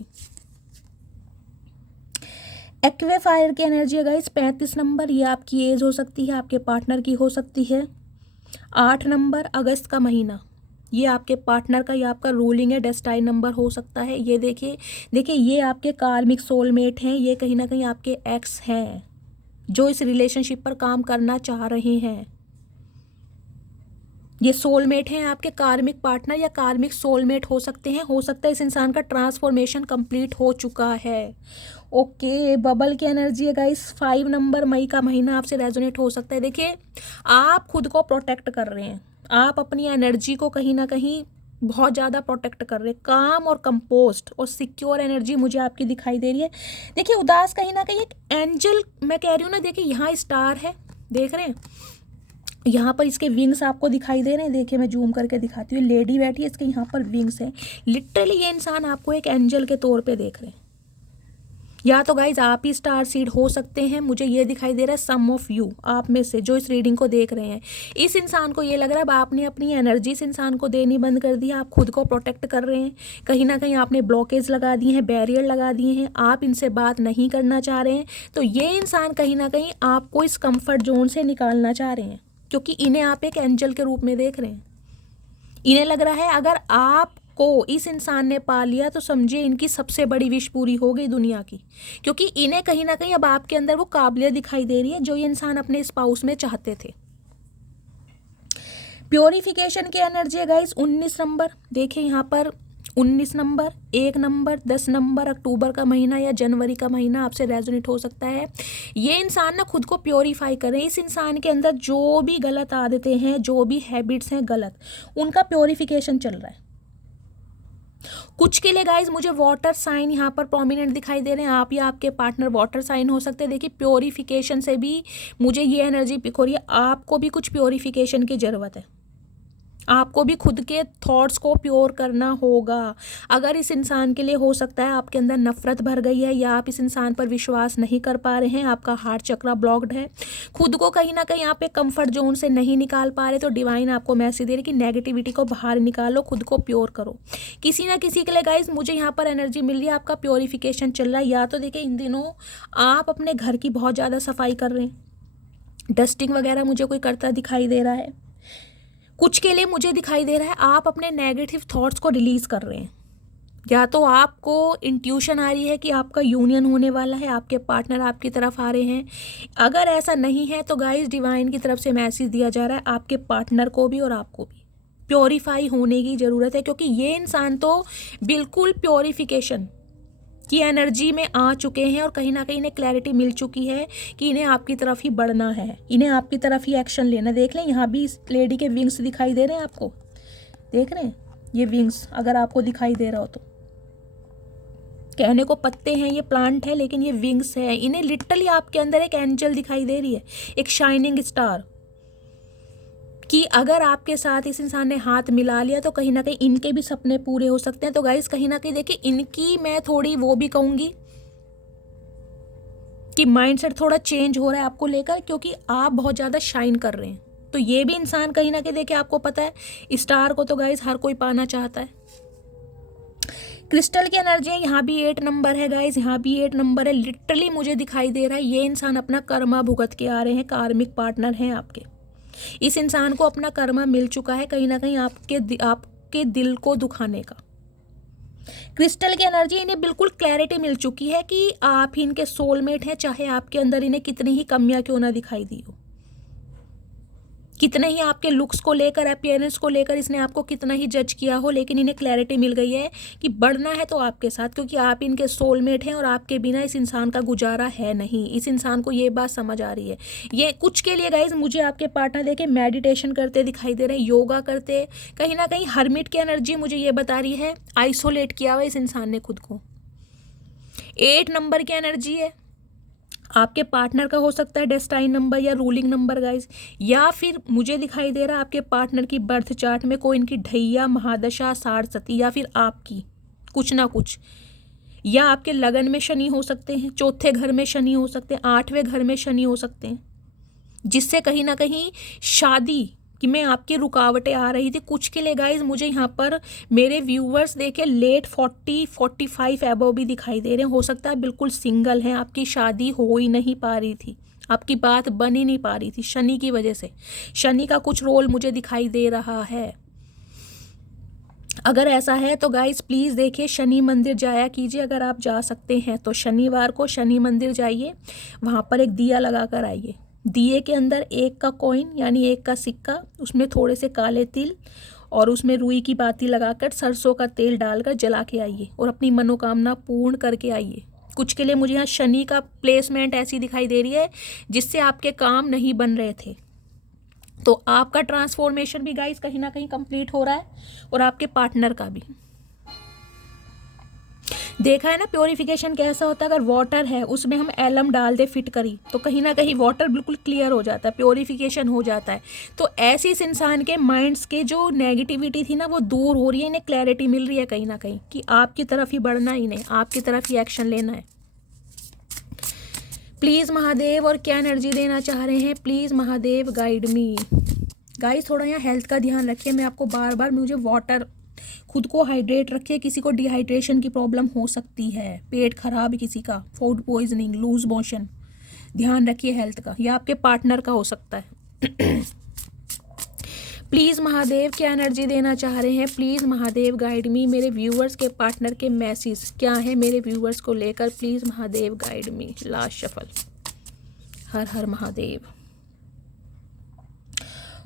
एक्वे फायर की एनर्जी है गाइस, 35 नंबर, ये आपकी एज हो सकती है, आपके पार्टनर की हो सकती है। 8 नंबर, अगस्त का महीना, ये आपके पार्टनर का या आपका रूलिंग है, डेस्टाइन नंबर हो सकता है। ये देखिए ये आपके कार्मिक सोलमेट हैं, ये कहीं ना कहीं आपके एक्स हैं जो इस रिलेशनशिप पर काम करना चाह रहे हैं। ये सोलमेट हैं आपके, कार्मिक पार्टनर या कार्मिक सोलमेट हो सकते हैं। हो सकता है इस इंसान का ट्रांसफॉर्मेशन कंप्लीट हो चुका है। ओके, बबल की एनर्जी है गाइस, 5 नंबर, मई का महीना आपसे रेजोनेट हो सकता है। देखिए आप खुद को प्रोटेक्ट कर रहे हैं, आप अपनी एनर्जी को कहीं ना कहीं बहुत ज़्यादा प्रोटेक्ट कर रहे हैं। काम और कंपोस्ट और सिक्योर एनर्जी मुझे आपकी दिखाई दे रही है। देखिए उदास कहीं ना कहीं एक एंजल, मैं कह रही हूँ ना, देखिए यहाँ स्टार है, देख रहे हैं, यहाँ पर इसके विंग्स आपको दिखाई दे रहे हैं। देखिए मैं जूम करके दिखाती हूँ, लेडी बैठी है, इसके यहाँ पर विंग्स है। लिटरली ये इंसान आपको एक एंजल के तौर पे देख रहे हैं, या तो गाइज आप ही स्टार सीड हो सकते हैं। मुझे ये दिखाई दे रहा है सम ऑफ यू, आप में से जो इस रीडिंग को देख रहे हैं, इस इंसान को ये लग रहा है अब आपने अपनी एनर्जी इस इंसान को देनी बंद कर दी है। आप खुद को प्रोटेक्ट कर रहे हैं, कहीं ना कहीं आपने ब्लॉकेज लगा दिए हैं, बैरियर लगा दिए हैं, आप इनसे बात नहीं करना चाह रहे हैं। तो ये इंसान कहीं ना कहीं आपको इस कंफर्ट जोन से निकालना चाह रहे हैं, क्योंकि इन्हें आप एक एंजल के रूप में देख रहे हैं। इन्हें लग रहा है अगर आप को इस इंसान ने पा लिया तो समझिए इनकी सबसे बड़ी विश पूरी हो गई दुनिया की, क्योंकि इन्हें कहीं ना कहीं अब आपके अंदर वो काबिलियत दिखाई दे रही है जो ये इंसान अपने स्पाउस में चाहते थे। प्योरिफिकेशन की एनर्जी है गाइस, 19 नंबर, देखिए यहाँ पर 19 नंबर, 1 नंबर, 10 नंबर, अक्टूबर का महीना या जनवरी का महीना आपसे रेजोनेट हो सकता है। ये इंसान ना खुद को प्योरीफाई करें। इस इंसान के अंदर जो भी गलत आदतें हैं, जो भी हैबिट्स हैं गलत, उनका प्योरीफिकेशन चल रहा है। कुछ के लिए गाइज मुझे वाटर साइन यहाँ पर प्रोमिनेंट दिखाई दे रहे हैं, आप या आपके पार्टनर वाटर साइन हो सकते हैं। देखिए प्योरीफिकेशन से भी मुझे ये एनर्जी पिक हो रही है, आपको भी कुछ प्योरीफिकेशन की ज़रूरत है। आपको भी खुद के थॉट्स को प्योर करना होगा। अगर इस इंसान के लिए हो सकता है आपके अंदर नफरत भर गई है या आप इस इंसान पर विश्वास नहीं कर पा रहे हैं, आपका हार्ट चक्रा ब्लॉक्ड है, खुद को कहीं ना कहीं आप एक कंफर्ट जोन से नहीं निकाल पा रहे, तो डिवाइन आपको मैसेज दे रही कि नेगेटिविटी को बाहर निकालो, खुद को प्योर करो। किसी ना किसी के लिए गाइज मुझे यहाँ पर एनर्जी मिल रही है, आपका प्योरिफिकेशन चल रहा है। या तो देखिए इन दिनों आप अपने घर की बहुत ज़्यादा सफाई कर रहे हैं, डस्टिंग वगैरह मुझे कोई करता दिखाई दे रहा है। कुछ के लिए मुझे दिखाई दे रहा है आप अपने नेगेटिव थॉट्स को रिलीज़ कर रहे हैं। या तो आपको इंट्यूशन आ रही है कि आपका यूनियन होने वाला है, आपके पार्टनर आपकी तरफ आ रहे हैं। अगर ऐसा नहीं है तो गाइस डिवाइन की तरफ से मैसेज दिया जा रहा है आपके पार्टनर को भी और आपको भी प्योरीफाई होने की ज़रूरत है, क्योंकि ये इंसान तो बिल्कुल प्योरीफिकेशन की एनर्जी में आ चुके हैं और कहीं ना कहीं इन्हें क्लैरिटी मिल चुकी है कि इन्हें आपकी तरफ ही बढ़ना है, इन्हें आपकी तरफ ही एक्शन लेना। देख लें यहाँ भी इस लेडी के विंग्स दिखाई दे रहे हैं आपको, देख रहे हैं ये विंग्स, अगर आपको दिखाई दे रहा हो तो कहने को पत्ते हैं, ये प्लांट है लेकिन ये विंग्स है। इन्हें लिटरली आपके अंदर एक एंजल दिखाई दे रही है, एक शाइनिंग स्टार, कि अगर आपके साथ इस इंसान ने हाथ मिला लिया तो कहीं ना कहीं इनके भी सपने पूरे हो सकते हैं। तो गाइस कहीं ना कहीं देखिए इनकी मैं थोड़ी वो भी कहूँगी कि माइंडसेट थोड़ा चेंज हो रहा है आपको लेकर, क्योंकि आप बहुत ज़्यादा शाइन कर रहे हैं। तो ये भी इंसान कहीं ना कहीं देखिए आपको पता है स्टार को तो गाइस हर कोई पाना चाहता है। क्रिस्टल की एनर्जी है, यहाँ भी 8 नंबर है गाइस, यहाँ भी 8 नंबर है। लिटरली मुझे दिखाई दे रहा है ये इंसान अपना कर्मा भुगत के आ रहे हैं, कार्मिक पार्टनर हैं आपके। इस इंसान को अपना कर्मा मिल चुका है कहीं ना कहीं आपके दिल को दुखाने का। क्रिस्टल की एनर्जी इन्हें बिल्कुल क्लैरिटी मिल चुकी है कि आप ही इनके सोलमेट हैं, चाहे आपके अंदर इन्हें कितनी ही कमियां क्यों ना दिखाई दी हो, कितने ही आपके लुक्स को लेकर, अपीयरेंस को लेकर इसने आपको कितना ही जज किया हो, लेकिन इन्हें क्लैरिटी मिल गई है कि बढ़ना है तो आपके साथ, क्योंकि आप इनके सोलमेट हैं और आपके बिना इस इंसान का गुजारा है नहीं। इस इंसान को ये बात समझ आ रही है। ये कुछ के लिए गाइज मुझे आपके पार्टनर देखे मेडिटेशन करते दिखाई दे रहे हैं, योगा करते, कहीं ना कहीं हर्मिट की एनर्जी मुझे ये बता रही है, आइसोलेट किया हुआ इस इंसान ने खुद को। 8 नंबर की एनर्जी है, आपके पार्टनर का हो सकता है डेस्टाइन नंबर या रूलिंग नंबर गाइज, या फिर मुझे दिखाई दे रहा है आपके पार्टनर की बर्थ चार्ट में कोई इनकी ढैया, महादशा, साढ़सती, या फिर आपकी कुछ ना कुछ, या आपके लगन में शनि हो सकते हैं, चौथे घर में शनि हो सकते हैं, 8वें घर में शनि हो सकते हैं, जिससे कहीं ना कहीं शादी कि मैं आपकी रुकावटें आ रही थी। कुछ के लिए गाइज मुझे यहाँ पर मेरे व्यूवर्स देखे लेट 40-45 एबव भी दिखाई दे रहे हैं। हो सकता है बिल्कुल सिंगल हैं, आपकी शादी हो ही नहीं पा रही थी, आपकी बात बन ही नहीं पा रही थी शनि की वजह से। शनि का कुछ रोल मुझे दिखाई दे रहा है। अगर ऐसा है तो गाइज प्लीज़ देखिए शनि मंदिर जाया कीजिए, अगर आप जा सकते हैं तो शनिवार को शनि मंदिर जाइए, वहाँ पर एक दिया लगा कर आइए। दिए के अंदर 1 का कॉइन यानी 1 का सिक्का, उसमें थोड़े से काले तिल और उसमें रुई की बाती लगाकर सरसों का तेल डालकर जला के आइए और अपनी मनोकामना पूर्ण करके आइए। कुछ के लिए मुझे यहाँ शनि का प्लेसमेंट ऐसी दिखाई दे रही है जिससे आपके काम नहीं बन रहे थे, तो आपका ट्रांसफॉर्मेशन भी गाइस कहीं ना कहीं कंप्लीट हो रहा है और आपके पार्टनर का भी। देखा है ना प्योरिफिकेशन कैसा होता है, अगर वाटर है उसमें हम एलम डाल दे फिट करी तो कहीं ना कहीं वाटर बिल्कुल क्लियर हो जाता है, प्योरिफिकेशन हो जाता है। तो ऐसे इस इंसान के माइंड्स के जो नेगेटिविटी थी ना वो दूर हो रही है, इन्हें क्लैरिटी मिल रही है कहीं ना कहीं कि आपकी तरफ ही बढ़ना, इन्हें आपकी तरफ ही एक्शन लेना है। प्लीज़ महादेव और क्या एनर्जी देना चाह रहे हैं, please Mahadev guide me. Guys थोड़ा यहाँ हेल्थ का ध्यान रखिए, मैं आपको बार बार मुझे वाटर, खुद को हाइड्रेट रखिए। किसी को डिहाइड्रेशन की प्रॉब्लम हो सकती है, पेट खराब किसी का, फूड पॉइजनिंग, लूज मोशन, ध्यान रखिए हेल्थ का, या आपके पार्टनर का हो सकता है। प्लीज़ महादेव क्या एनर्जी देना चाह रहे हैं, प्लीज़ महादेव गाइड मी। मेरे व्यूअर्स के पार्टनर के मैसेज क्या है मेरे व्यूअर्स को लेकर, please Mahadev guide me. Last shuffle, हर हर महादेव।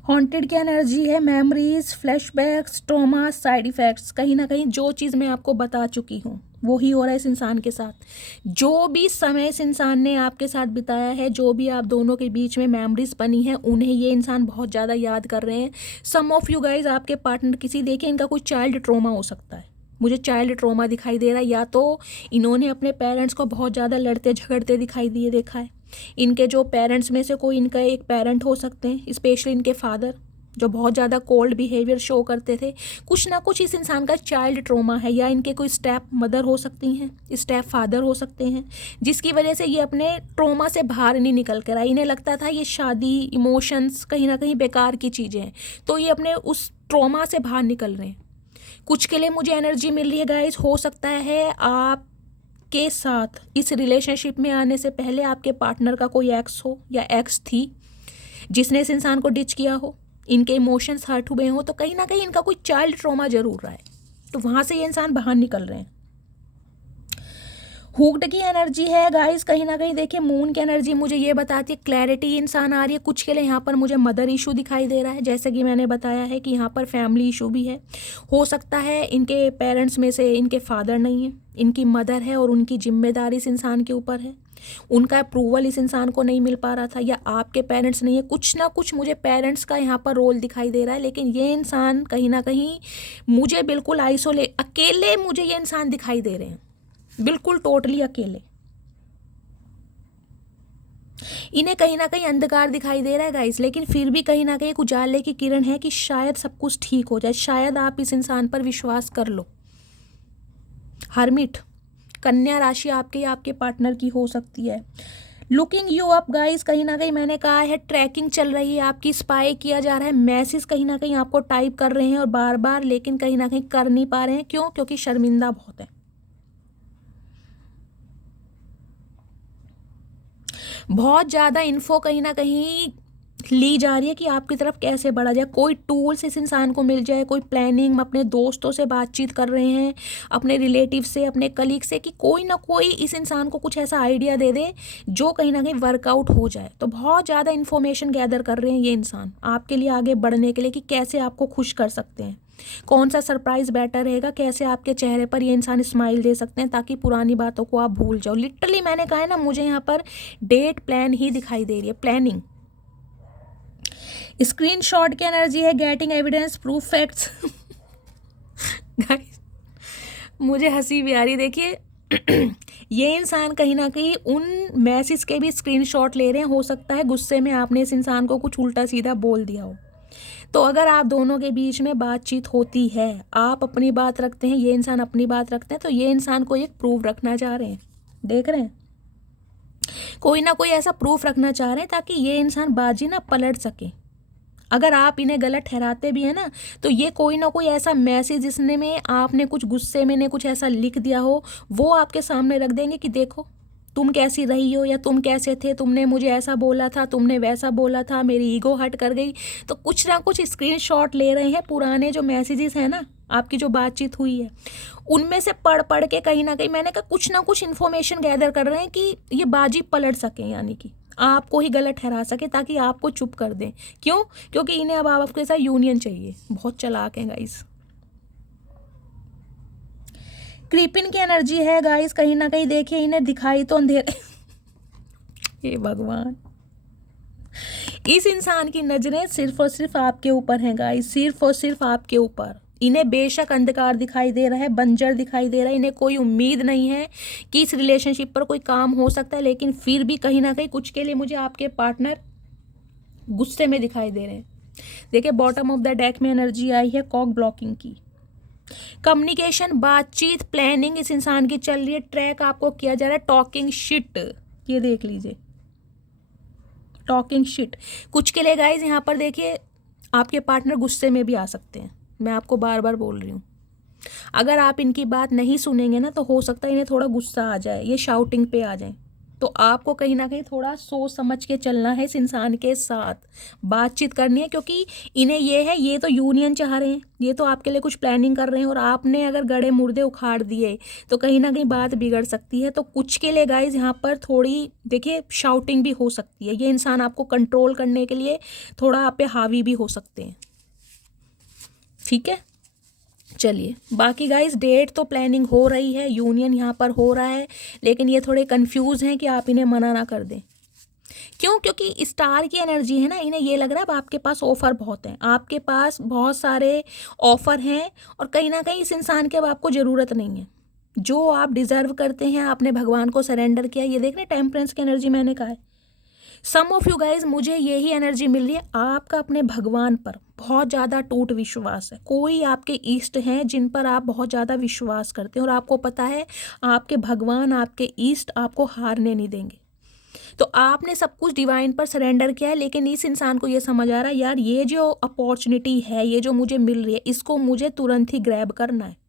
हॉन्टेड की एनर्जी है, memories, flashbacks, trauma, side effects. कहीं ना कहीं जो चीज़ मैं आपको बता चुकी हूँ वो ही हो रहा है इस इंसान के साथ। जो भी समय इस इंसान ने आपके साथ बिताया है, जो भी आप दोनों के बीच में मेमोरीज बनी है, उन्हें ये इंसान बहुत ज़्यादा याद कर रहे हैं। सम ऑफ यू गाइज, आपके पार्टनर किसी, देखिए इनका कोई चाइल्ड ट्रॉमा हो सकता है, मुझे चाइल्ड ट्रॉमा दिखाई दे रहा है, या तो इन्होंने अपने पेरेंट्स को बहुत ज़्यादा लड़ते झगड़ते दिखाई दिए देखा है। इनके जो पेरेंट्स में से कोई इनका एक पेरेंट हो सकते हैं, स्पेशली इनके फादर, जो बहुत ज़्यादा कोल्ड बिहेवियर शो करते थे, कुछ ना कुछ इस इंसान का चाइल्ड ट्रॉमा है, या इनके कोई स्टेप मदर हो सकती हैं, स्टेप फादर हो सकते हैं, जिसकी वजह से ये अपने ट्रॉमा से बाहर नहीं निकल कर आई। इन्हें लगता था ये शादी, इमोशंस कहीं ना कहीं बेकार की चीज़ें हैं, तो ये अपने उस ट्रॉमा से बाहर निकल रहे हैं। कुछ के लिए मुझे एनर्जी मिल रही है गाइस, हो सकता है आप के साथ इस रिलेशनशिप में आने से पहले आपके पार्टनर का कोई एक्स हो या एक्स थी जिसने इस इंसान को डिच किया हो, इनके इमोशंस हर्ट हुए हो, तो कहीं ना कहीं इनका कोई चाइल्ड ट्रॉमा जरूर रहा है, तो वहाँ से ये इंसान बाहर निकल रहे हैं। हुक्ड की एनर्जी है गाइस, कहीं ना कहीं देखिए मून की एनर्जी मुझे ये बताती है क्लैरिटी इंसान आ रही है। कुछ के लिए यहाँ पर मुझे मदर इशू दिखाई दे रहा है, जैसे कि मैंने बताया है कि यहाँ पर फैमिली इशू भी है। हो सकता है इनके पेरेंट्स में से इनके फादर नहीं है, इनकी मदर है, और उनकी जिम्मेदारी इस इंसान के ऊपर है, उनका अप्रूवल इस इंसान को नहीं मिल पा रहा था, या आपके पेरेंट्स नहीं है, कुछ ना कुछ मुझे पेरेंट्स का यहाँ पर रोल दिखाई दे रहा है। लेकिन ये इंसान कहीं ना कहीं मुझे बिल्कुल अकेले मुझे ये इंसान दिखाई दे रहे हैं, बिल्कुल टोटली अकेले। इन्हें कहीं ना कहीं अंधकार दिखाई दे रहा है गाइस, लेकिन फिर भी कहीं ना कहीं एक उजाले की किरण है कि शायद सब कुछ ठीक हो जाए, शायद आप इस इंसान पर विश्वास कर लो। हर्मिट, कन्या राशि आपके या आपके पार्टनर की हो सकती है। लुकिंग यू अप गाइस, कहीं ना कहीं मैंने कहा है ट्रैकिंग चल रही है आपकी, स्पाई किया जा रहा है, मैसेज कहीं ना कहीं आपको टाइप कर रहे हैं और बार बार, लेकिन कहीं ना कहीं कर नहीं पा रहे हैं। क्यों? क्योंकि शर्मिंदा बहुत है, बहुत ज़्यादा इन्फो कहीं ना कहीं ली जा रही है कि आपकी तरफ कैसे बढ़ा जाए, कोई टूल्स इस इंसान को मिल जाए, कोई प्लानिंग, अपने दोस्तों से बातचीत कर रहे हैं, अपने रिलेटिव से, अपने कलीग से, कि कोई ना कोई इस इंसान को कुछ ऐसा आइडिया दे दे जो कहीं ना कहीं वर्कआउट हो जाए। तो बहुत ज़्यादा इन्फॉर्मेशन गैदर कर रहे हैं ये इंसान आपके लिए आगे बढ़ने के लिए, कि कैसे आपको खुश कर सकते हैं, कौन सा सरप्राइज बेटर रहेगा, कैसे आपके चेहरे पर ये इंसान स्माइल दे सकते हैं ताकि पुरानी बातों को आप भूल जाओ। लिटरली मैंने कहा है ना, मुझे यहाँ पर डेट प्लान ही दिखाई दे रही है, प्लानिंग। स्क्रीनशॉट की एनर्जी है, getting evidence, proof, facts. Guys मुझे हंसी भी आ रही, देखिए ये इंसान कहीं ना कहीं उन मैसेज के भी स्क्रीनशॉट ले रहे हैं। हो सकता है गुस्से में आपने इस इंसान को कुछ उल्टा सीधा बोल दिया हो, तो अगर आप दोनों के बीच में बातचीत होती है, आप अपनी बात रखते हैं, ये इंसान अपनी बात रखते हैं, तो ये इंसान को एक प्रूफ रखना चाह रहे हैं, देख रहे हैं, कोई ना कोई ऐसा प्रूफ रखना चाह रहे हैं ताकि ये इंसान बाजी ना पलट सके। अगर आप इन्हें गलत ठहराते भी हैं ना, तो ये कोई ना कोई ऐसा मैसेज जिसने में आपने कुछ गुस्से में ने कुछ ऐसा लिख दिया हो, वो आपके सामने रख देंगे कि देखो तुम कैसी रही हो, या तुम कैसे थे, तुमने मुझे ऐसा बोला था, तुमने वैसा बोला था, मेरी ईगो हर्ट कर गई। तो कुछ ना कुछ स्क्रीनशॉट ले रहे हैं पुराने जो मैसेजेस हैं ना, आपकी जो बातचीत हुई है उनमें से पढ़ पढ़ के कहीं ना कहीं मैंने कहा कुछ ना कुछ इन्फॉर्मेशन गैदर कर रहे हैं कि ये बाजी पलट सकें, यानी कि आपको ही गलत ठहरा सके ताकि आपको चुप कर दें। क्यों? क्योंकि इन्हें अब आपके साथ यूनियन चाहिए। बहुत चालाक हैं गाइस। क्रीपिन की एनर्जी है गाइस, कहीं ना कहीं देखिए इन्हें दिखाई तो अंधेरे हे भगवान, इस इंसान की नजरें सिर्फ और सिर्फ आपके ऊपर हैं गाइस, सिर्फ और सिर्फ आपके ऊपर। इन्हें बेशक अंधकार दिखाई दे रहा है, बंजर दिखाई दे रहा है, इन्हें कोई उम्मीद नहीं है कि इस रिलेशनशिप पर कोई काम हो सकता है, लेकिन फिर भी कहीं ना कहीं कुछ के लिए मुझे आपके पार्टनर गुस्से में दिखाई दे रहे हैं। देखिए बॉटम ऑफ द डेक में एनर्जी आई है कॉक ब्लॉकिंग की। कम्युनिकेशन, बातचीत, प्लानिंग इस इंसान की चल रही है, ट्रैक आपको किया जा रहा है, टॉकिंग शिट, ये देख लीजिए टॉकिंग शिट। कुछ के लिए गाइज यहाँ पर देखिए आपके पार्टनर गुस्से में भी आ सकते हैं, मैं आपको बार बार बोल रही हूँ। अगर आप इनकी बात नहीं सुनेंगे ना, तो हो सकता है इन्हें थोड़ा गुस्सा आ जाए, ये शाउटिंग पे आ जाए। तो आपको कहीं ना कहीं थोड़ा सोच समझ के चलना है, इस इंसान के साथ बातचीत करनी है, क्योंकि इन्हें ये है, ये तो यूनियन चाह रहे हैं, ये तो आपके लिए कुछ प्लानिंग कर रहे हैं, और आपने अगर गड़े मुर्दे उखाड़ दिए तो कहीं ना कहीं बात बिगड़ सकती है। तो कुछ के लिए गाइज यहाँ पर थोड़ी देखिए शाउटिंग भी हो सकती है, ये इंसान आपको कंट्रोल करने के लिए थोड़ा आप पे हावी भी हो सकते हैं। ठीक है, चलिए बाकी गाइस डेट तो प्लानिंग हो रही है, यूनियन यहाँ पर हो रहा है, लेकिन ये थोड़े कंफ्यूज हैं कि आप इन्हें मना ना कर दें। क्यों? क्योंकि स्टार की एनर्जी है ना, इन्हें ये लग रहा है अब आपके पास ऑफर बहुत हैं, आपके पास बहुत सारे ऑफर हैं, और कहीं ना कहीं इस इंसान के अब आपको ज़रूरत नहीं है। जो आप डिज़र्व करते हैं आपने भगवान को सरेंडर किया। ये देख रहे टेम्परेंस की एनर्जी मैंने कहा है, सम ऑफ यू गाइज, मुझे यही एनर्जी मिल रही है, आपका अपने भगवान पर बहुत ज़्यादा टूट विश्वास है। कोई आपके ईष्ट हैं जिन पर आप बहुत ज़्यादा विश्वास करते हैं और आपको पता है आपके भगवान, आपके ईष्ट आपको हारने नहीं देंगे। तो आपने सब कुछ डिवाइन पर सरेंडर किया है, लेकिन इस इंसान को ये समझ आ रहा है यार ये जो अपॉर्चुनिटी है, ये जो मुझे मिल रही है, इसको मुझे तुरंत ही ग्रैब करना है।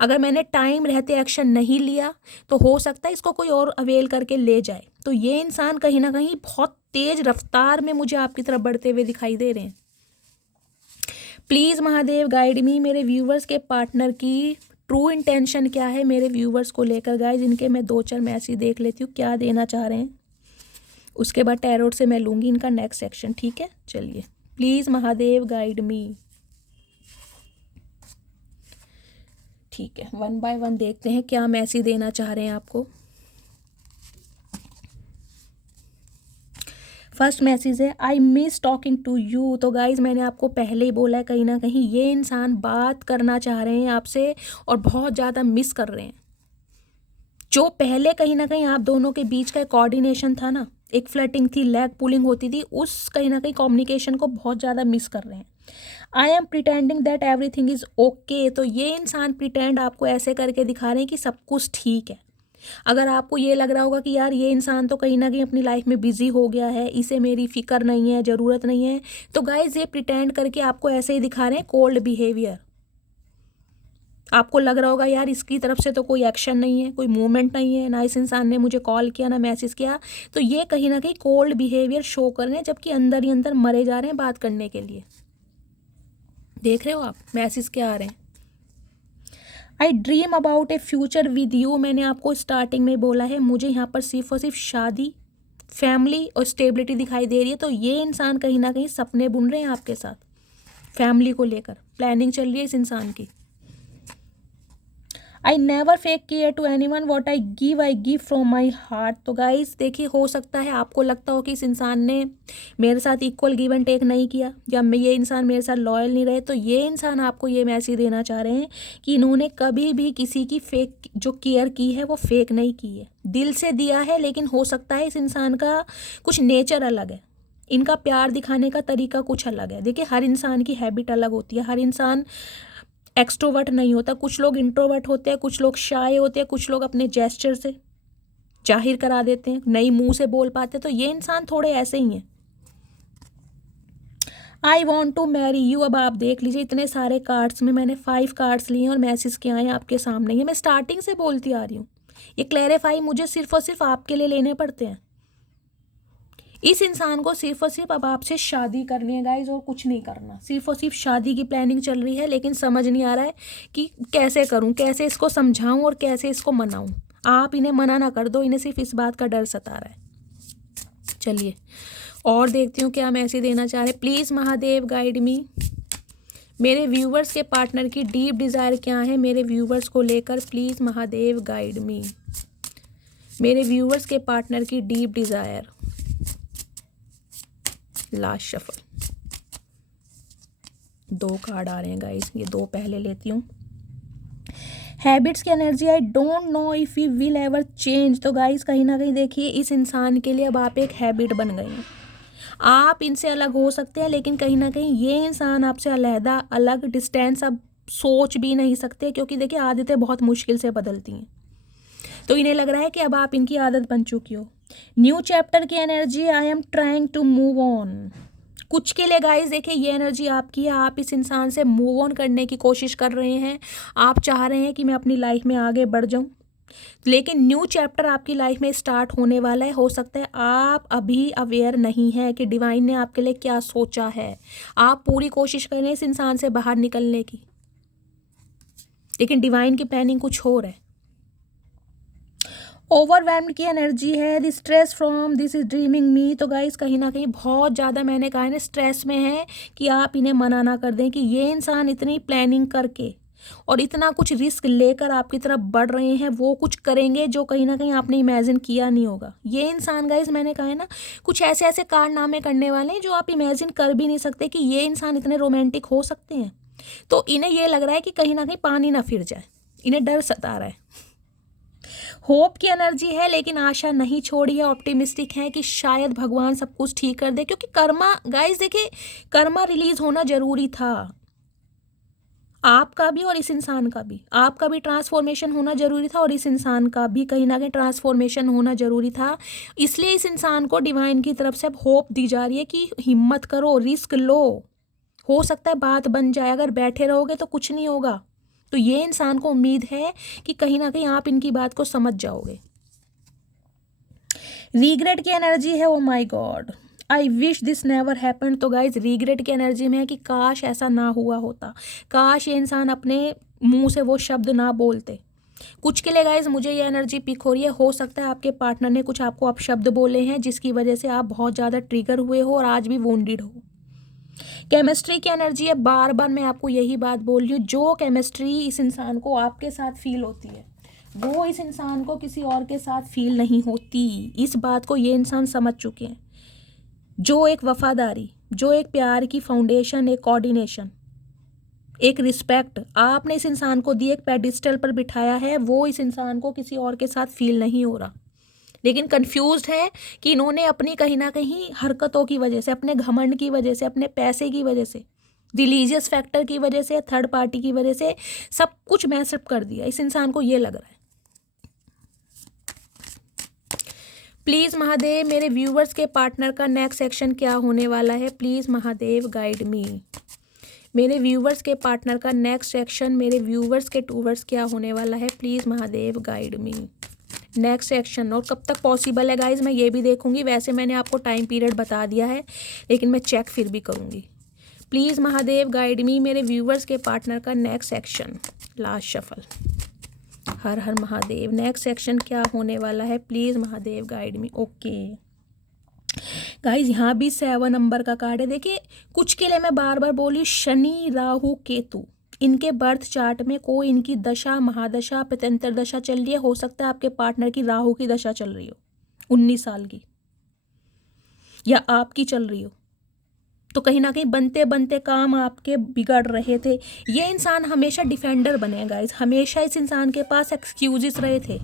अगर मैंने टाइम रहते एक्शन नहीं लिया तो हो सकता है इसको कोई और अवेल करके ले जाए। तो ये इंसान कहीं ना कहीं बहुत तेज रफ्तार में मुझे आपकी तरफ बढ़ते हुए दिखाई दे रहे हैं। प्लीज़ महादेव गाइड मी, मेरे व्यूवर्स के पार्टनर की ट्रू इंटेंशन क्या है मेरे व्यूवर्स को लेकर गाइज। इनके मैं 2-4 मैसेज देख लेती हूँ क्या देना चाह रहे हैं, उसके बाद टैरोट से मैं लूँगी इनका नेक्स्ट सेक्शन। ठीक है, चलिए प्लीज़ महादेव गाइड मी। ठीक है, 1 बाय 1 देखते हैं क्या मैसेज देना चाह रहे हैं आपको। फर्स्ट मैसेज है I miss talking to you. तो गाइज मैंने आपको पहले ही बोला है कहीं ना कहीं ये इंसान बात करना चाह रहे हैं आपसे और बहुत ज़्यादा मिस कर रहे हैं। जो पहले कहीं ना कहीं आप दोनों के बीच का कोऑर्डिनेशन था ना, एक फ्लर्टिंग थी, लेग पुलिंग होती थी, उस कहीं ना कहीं कम्युनिकेशन को बहुत ज़्यादा मिस कर रहे हैं। I am pretending that everything is okay. तो ये इंसान प्रिटेंड आपको ऐसे करके दिखा रहे हैं कि सब कुछ ठीक है। अगर आपको ये लग रहा होगा कि यार ये इंसान तो कहीं ना कहीं अपनी लाइफ में बिजी हो गया है, इसे मेरी फिक्र नहीं है, ज़रूरत नहीं है, तो गाइज ये प्रिटेंड करके आपको ऐसे ही दिखा रहे हैं कोल्ड बिहेवियर। आपको लग रहा होगा यार इसकी तरफ से तो कोई एक्शन नहीं है, कोई मूवमेंट नहीं है, ना इस इंसान ने मुझे कॉल किया ना मैसेज किया। तो ये कहीं ना कहीं कोल्ड बिहेवियर शो कर रहे हैं, जबकि अंदर ही अंदर मरे जा रहे हैं बात करने के लिए। देख रहे हो आप मैसेज क्या आ रहे हैं। आई dream about A future with you. मैंने आपको स्टार्टिंग में बोला है मुझे यहाँ पर सिर्फ और सिर्फ शादी, फैमिली और स्टेबिलिटी दिखाई दे रही है। तो ये इंसान कहीं ना कहीं सपने बुन रहे हैं आपके साथ, फैमिली को लेकर प्लानिंग चल रही है इस इंसान की। I never fake care to anyone, what I give from my heart. तो गाइज देखिए, हो सकता है आपको लगता हो कि इस इंसान ने मेरे साथ इक्वल गिव एंड टेक नहीं किया, या ये इंसान मेरे साथ लॉयल नहीं रहे। तो ये इंसान आपको ये मैसेज देना चाह रहे हैं कि इन्होंने कभी भी किसी की फेक जो केयर की है वो फेक नहीं की है, दिल से दिया है। लेकिन हो सकता है इस इंसान का कुछ नेचर अलग है, इनका प्यार दिखाने का तरीका कुछ अलग है। देखिए हर इंसान की हैबिट अलग होती है, हर इंसान एक्सट्रोवर्ट नहीं होता, कुछ लोग इंट्रोवर्ट होते हैं, कुछ लोग शाय होते हैं, कुछ लोग अपने जेस्चर से जाहिर करा देते हैं, नहीं मुंह से बोल पाते। तो ये इंसान थोड़े ऐसे ही हैं। I want to marry you. अब आप देख लीजिए इतने सारे कार्ड्स में मैंने 5 कार्ड्स लिए और मैसेज किए हैं आपके सामने। ये मैं स्टार्टिंग से बोलती आ रही हूँ, ये क्लैरिफाई मुझे सिर्फ और सिर्फ आपके लिए लेने पड़ते हैं। इस इंसान को सिर्फ और सिर्फ अब आपसे शादी करनी है गाइज, और कुछ नहीं करना। सिर्फ और सिर्फ शादी की प्लानिंग चल रही है, लेकिन समझ नहीं आ रहा है कि कैसे करूं, कैसे इसको समझाऊं और कैसे इसको मनाऊं। आप इन्हें मना ना कर दो, इन्हें सिर्फ इस बात का डर सता रहा है। चलिए और देखती हूँ क्या मैसेज देना चाह रहे। प्लीज़ महादेव गाइड मी, मेरे व्यूवर्स के पार्टनर की डीप डिज़ायर क्या है मेरे व्यूवर्स को लेकर। प्लीज़ महादेव गाइड मी, मेरे व्यूवर्स के पार्टनर की deep desire. Last shuffle 2 card आ रहे हैं गाइस, ये 2 पहले लेती हूँ। हैबिट्स की energy, I don't know if you will ever change. तो गाइस कहीं ना कहीं देखिए इस इंसान के लिए अब आप एक हैबिट बन गए हैं। आप इनसे अलग हो सकते हैं, लेकिन कहीं ना कहीं ये इंसान आपसे अलहदा, अलग, डिस्टेंस अब सोच भी नहीं सकते, क्योंकि देखिए आदतें बहुत मुश्किल से बदलती हैं। तो इन्हें लग रहा है कि अब आप इनकी आदत बन चुकी हो। न्यू चैप्टर की energy, I am trying to move on. कुछ के लिए गाइस देखिए ये एनर्जी आपकी है, आप इस इंसान से मूव ऑन करने की कोशिश कर रहे हैं। आप चाह रहे हैं कि मैं अपनी लाइफ में आगे बढ़ जाऊं, लेकिन न्यू चैप्टर आपकी लाइफ में स्टार्ट होने वाला है। हो सकता है आप अभी अवेयर नहीं है कि डिवाइन ने आपके लिए क्या सोचा है। आप पूरी कोशिश कर रहे हैं इस इंसान से बाहर निकलने की, लेकिन डिवाइन की प्लानिंग कुछ और है। ओवरवेल्म्ड की एनर्जी है, the stress from this is dreaming me. तो गाइस कहीं ना कहीं बहुत ज़्यादा मैंने कहा है ना स्ट्रेस में है, कि आप इन्हें मना ना कर दें कि ये इंसान इतनी प्लानिंग करके और इतना कुछ रिस्क लेकर आपकी तरफ बढ़ रहे हैं, वो कुछ करेंगे जो कहीं ना कहीं आपने इमेजिन किया नहीं होगा। ये इंसान गाइस मैंने कहा है ना कुछ ऐसे ऐसे कारनामे करने वाले हैं जो आप इमेजिन कर भी नहीं सकते कि ये इंसान इतने रोमांटिक हो सकते हैं। तो इन्हें ये लग रहा है कि कहीं ना कहीं पानी ना फिर जाए, इन्हें डर सता रहा है। होप की एनर्जी है, लेकिन आशा नहीं छोड़ी है, ऑप्टिमिस्टिक है कि शायद भगवान सब कुछ ठीक कर दे, क्योंकि कर्मा गाइस देखिए, कर्मा रिलीज होना जरूरी था, आपका भी और इस इंसान का भी, आपका भी ट्रांसफॉर्मेशन होना जरूरी था और इस इंसान का भी कहीं ना कहीं ट्रांसफॉर्मेशन होना जरूरी था। इसलिए इस इंसान को डिवाइन की तरफ से अब होप दी जा रही है कि हिम्मत करो, रिस्क लो, हो सकता है बात बन जाए, अगर बैठे रहोगे तो कुछ नहीं होगा। तो ये इंसान को उम्मीद है कि कहीं ना कहीं आप इनकी बात को समझ जाओगे। रीग्रेट की एनर्जी है, oh my God, I wish this never happen. तो गाइज रीग्रेट की एनर्जी में है कि काश ऐसा ना हुआ होता, काश ये इंसान अपने मुंह से वो शब्द ना बोलते। कुछ के लिए गाइज मुझे ये एनर्जी पिक हो रही है, हो सकता है आपके पार्टनर ने कुछ आपको अपशब्द बोले हैं जिसकी वजह से आप बहुत ज़्यादा ट्रिगर हुए हो और आज भी वोंडेड हो। केमिस्ट्री की एनर्जी है, बार बार मैं आपको यही बात बोल रही हूँ, जो केमिस्ट्री इस इंसान को आपके साथ फील होती है वो इस इंसान को किसी और के साथ फील नहीं होती। इस बात को ये इंसान समझ चुके हैं। जो एक वफादारी, जो एक प्यार की फाउंडेशन, एक कोऑर्डिनेशन, एक रिस्पेक्ट आपने इस इंसान को दी, एक पेडिस्टल पर बिठाया है, वो इस इंसान को किसी और के साथ फील नहीं हो रहा। लेकिन कंफ्यूज्ड है कि इन्होंने अपनी कहीं ना कहीं हरकतों की वजह से, अपने घमंड की वजह से, अपने पैसे की वजह से, रिलीजियस फैक्टर की वजह से, थर्ड पार्टी की वजह से सब कुछ मैसअप कर दिया। इस इंसान को ये लग रहा है। प्लीज़ महादेव, मेरे व्यूवर्स के पार्टनर का नेक्स्ट सेक्शन क्या होने वाला है? प्लीज़ महादेव गाइड मी। मेरे व्यूवर्स के पार्टनर का नेक्स्ट सेक्शन, मेरे व्यूवर्स के टूवर्स क्या होने वाला है? Please Mahadev guide me. Next section और कब तक पॉसिबल है गाइज, मैं ये भी देखूंगी। वैसे मैंने आपको टाइम पीरियड बता दिया है, लेकिन मैं चेक फिर भी करूंगी। प्लीज़ महादेव गाइड मी, मेरे व्यूवर्स के पार्टनर का नेक्स्ट सेक्शन, लास्ट शफल। हर हर महादेव, नेक्स्ट सेक्शन क्या होने वाला है? Please Mahadev guide me. Okay guys, यहाँ भी 7 नंबर का कार्ड है। देखिए कुछ के लिए मैं बार बार बोली, शनि राहु केतु, इनके बर्थ चार्ट में कोई इनकी दशा, महादशा, प्रत्यंतर दशा चल रही है। हो सकता है आपके पार्टनर की राहु की दशा चल रही हो 19 साल की, या आपकी चल रही हो, तो कहीं ना कहीं बनते बनते काम आपके बिगड़ रहे थे। ये इंसान हमेशा डिफेंडर बने गाइज, हमेशा इस इंसान के पास एक्सक्यूजेस रहे थे।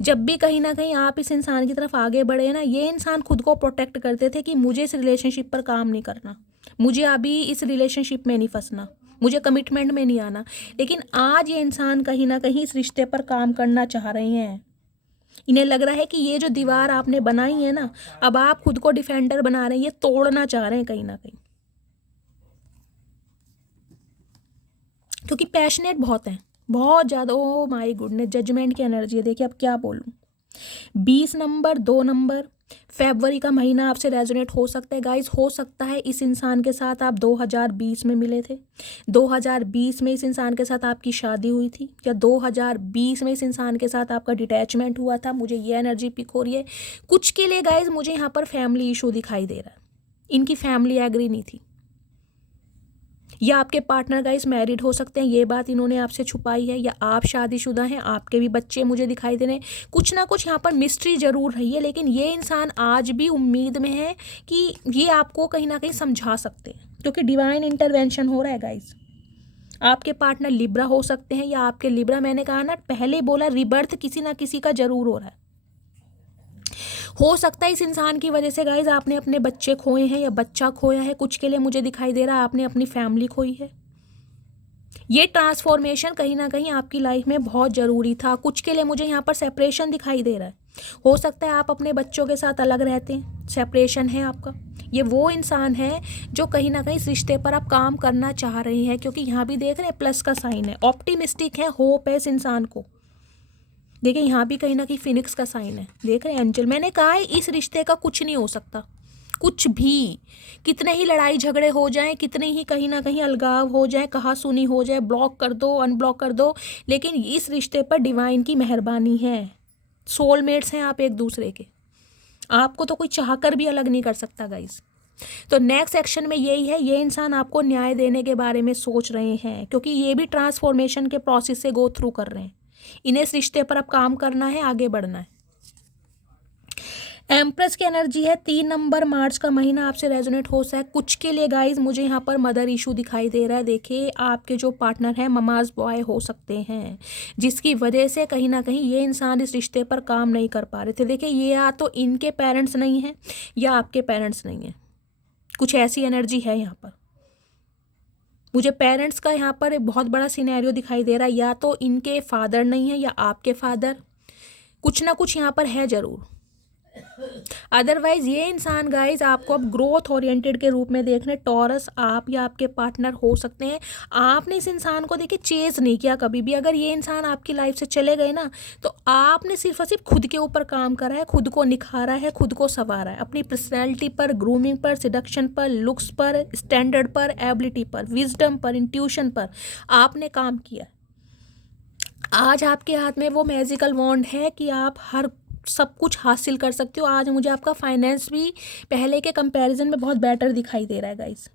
जब भी कहीं ना कहीं आप इस इंसान की तरफ आगे बढ़े ना, ये इंसान खुद को प्रोटेक्ट करते थे कि मुझे इस रिलेशनशिप पर काम नहीं करना, मुझे अभी इस रिलेशनशिप में नहीं फंसना, मुझे कमिटमेंट में नहीं आना। लेकिन आज ये इंसान कहीं ना कहीं इस रिश्ते पर काम करना चाह रहे हैं। इन्हें लग रहा है कि ये जो दीवार आपने बनाई है ना, अब आप खुद को डिफेंडर बना रहे हैं, ये तोड़ना चाह रहे हैं कहीं ना कहीं, क्योंकि पैशनेट बहुत हैं, बहुत ज़्यादा। ओ माय गुडनेस, जजमेंट की एनर्जी है। देखिए अब क्या बोलूँ, 20 नंबर, 2 नंबर, फरवरी का महीना आपसे रेजोनेट हो सकता है गाइस। हो सकता है इस इंसान के साथ आप 2020 में मिले थे, 2020 में इस इंसान के साथ आपकी शादी हुई थी, या 2020 में इस इंसान के साथ आपका डिटैचमेंट हुआ था। मुझे ये एनर्जी पिक हो रही है। कुछ के लिए गाइस मुझे यहाँ पर फैमिली इशू दिखाई दे रहा है, इनकी फैमिली एग्री नहीं थी, या आपके पार्टनर गाइस मैरिड हो सकते हैं, ये बात इन्होंने आपसे छुपाई है, या आप शादीशुदा हैं, आपके भी बच्चे मुझे दिखाई दे रहे हैं। कुछ ना कुछ यहाँ पर मिस्ट्री जरूर रही है, लेकिन ये इंसान आज भी उम्मीद में है कि ये आपको कहीं ना कहीं समझा सकते हैं, क्योंकि डिवाइन इंटरवेंशन हो रहा है गाइस। आपके पार्टनर लिब्रा हो सकते हैं, या आपके लिब्रा, मैंने कहा ना पहले बोला, रिबर्थ किसी ना किसी का जरूर हो रहा है। हो सकता है इस इंसान की वजह से गाइज आपने अपने बच्चे खोए हैं, या बच्चा खोया है। कुछ के लिए मुझे दिखाई दे रहा है आपने अपनी फैमिली खोई है। ये ट्रांसफॉर्मेशन कहीं ना कहीं आपकी लाइफ में बहुत ज़रूरी था। कुछ के लिए मुझे यहाँ पर सेपरेशन दिखाई दे रहा है। हो सकता है आप अपने बच्चों के साथ अलग रहते हैं, सेपरेशन है आपका। ये वो इंसान है जो कहीं ना कहीं इस रिश्ते पर आप काम करना चाह रहे हैं, क्योंकि यहाँ भी देख रहे हैं प्लस का साइन है, ऑप्टिमिस्टिक है, होप है इस इंसान को। देखिए यहाँ भी कहीं ना कहीं फिनिक्स का साइन है, देख रहे हैं एंजल। मैंने कहा है इस रिश्ते का कुछ नहीं हो सकता, कुछ भी, कितने ही लड़ाई झगड़े हो जाएं, कितने ही कहीं ना कहीं अलगाव हो जाए, कहा सुनी हो जाए, ब्लॉक कर दो, अनब्लॉक कर दो, लेकिन इस रिश्ते पर डिवाइन की मेहरबानी है। सोलमेट्स हैं आप एक दूसरे के, आपको तो कोई चाहकर भी अलग नहीं कर सकता गाइस। तो नेक्स्ट सेक्शन में यही है, ये इंसान आपको न्याय देने के बारे में सोच रहे हैं, क्योंकि ये भी ट्रांसफॉर्मेशन के प्रोसेस से गो थ्रू कर रहे हैं। इन्हें इस रिश्ते पर अब काम करना है, आगे बढ़ना है। एम्प्रेस की एनर्जी है 3 नंबर, मार्च का महीना आपसे रेजोनेट हो सकता है कुछ के लिए गाइज। मुझे यहाँ पर मदर इशू दिखाई दे रहा है। देखिए आपके जो पार्टनर हैं ममाज बॉय हो सकते हैं, जिसकी वजह से कहीं ना कहीं ये इंसान इस रिश्ते पर काम नहीं कर पा रहे थे। देखिए ये या तो इनके पेरेंट्स नहीं हैं या आपके पेरेंट्स नहीं हैं, कुछ ऐसी एनर्जी है यहाँ पर। मुझे पेरेंट्स का यहाँ पर एक बहुत बड़ा सिनेरियो दिखाई दे रहा है, या तो इनके फादर नहीं है या आपके फादर, कुछ ना कुछ यहाँ पर है ज़रूर। अदरवाइज ये इंसान गाइज आपको अब ग्रोथ ओरिएंटेड के रूप में देख रहे हैं। टॉरस आप या आपके पार्टनर हो सकते हैं। आपने इस इंसान को देखिए चेज नहीं किया कभी भी। अगर ये इंसान आपकी लाइफ से चले गए ना, तो आपने सिर्फ और सिर्फ खुद के ऊपर काम करा है, खुद को निखारा है, खुद को संवारा है, अपनी पर्सनैलिटी पर, ग्रूमिंग पर, सिडक्शन पर, लुक्स पर, स्टैंडर्ड पर, एबिलिटी पर, विजडम पर, इंट्यूशन पर आपने काम किया। आज आपके हाथ में वो मैजिकल वॉन्ड है कि आप हर सब कुछ हासिल कर सकते हो। आज मुझे आपका फाइनेंस भी पहले के कंपैरिजन में बहुत बेटर दिखाई दे रहा है गाइस।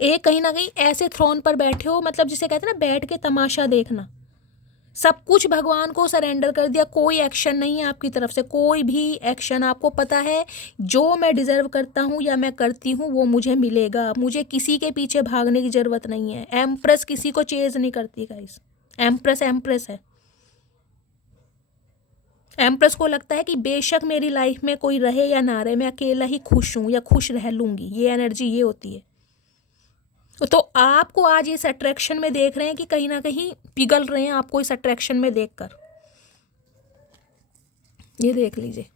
एक कहीं ना कहीं ऐसे थ्रोन पर बैठे हो, मतलब जिसे कहते हैं ना बैठ के तमाशा देखना। सब कुछ भगवान को सरेंडर कर दिया, कोई एक्शन नहीं है आपकी तरफ से, कोई भी एक्शन। आपको पता है जो मैं डिजर्व करता हूँ या मैं करती हूँ वो मुझे मिलेगा, मुझे किसी के पीछे भागने की ज़रूरत नहीं है। एम्प्रेस किसी को चेज नहीं करती गाइस। एम्प्रेस एम्प्रेस है। एम्प्रेस को लगता है कि बेशक मेरी लाइफ में कोई रहे या ना रहे, मैं अकेला ही खुश हूँ या खुश रह लूँगी। ये एनर्जी ये होती है। तो आपको आज इस अट्रैक्शन में देख रहे हैं कि कहीं ना कहीं पिघल रहे हैं आपको इस अट्रैक्शन में देखकर। ये देख लीजिए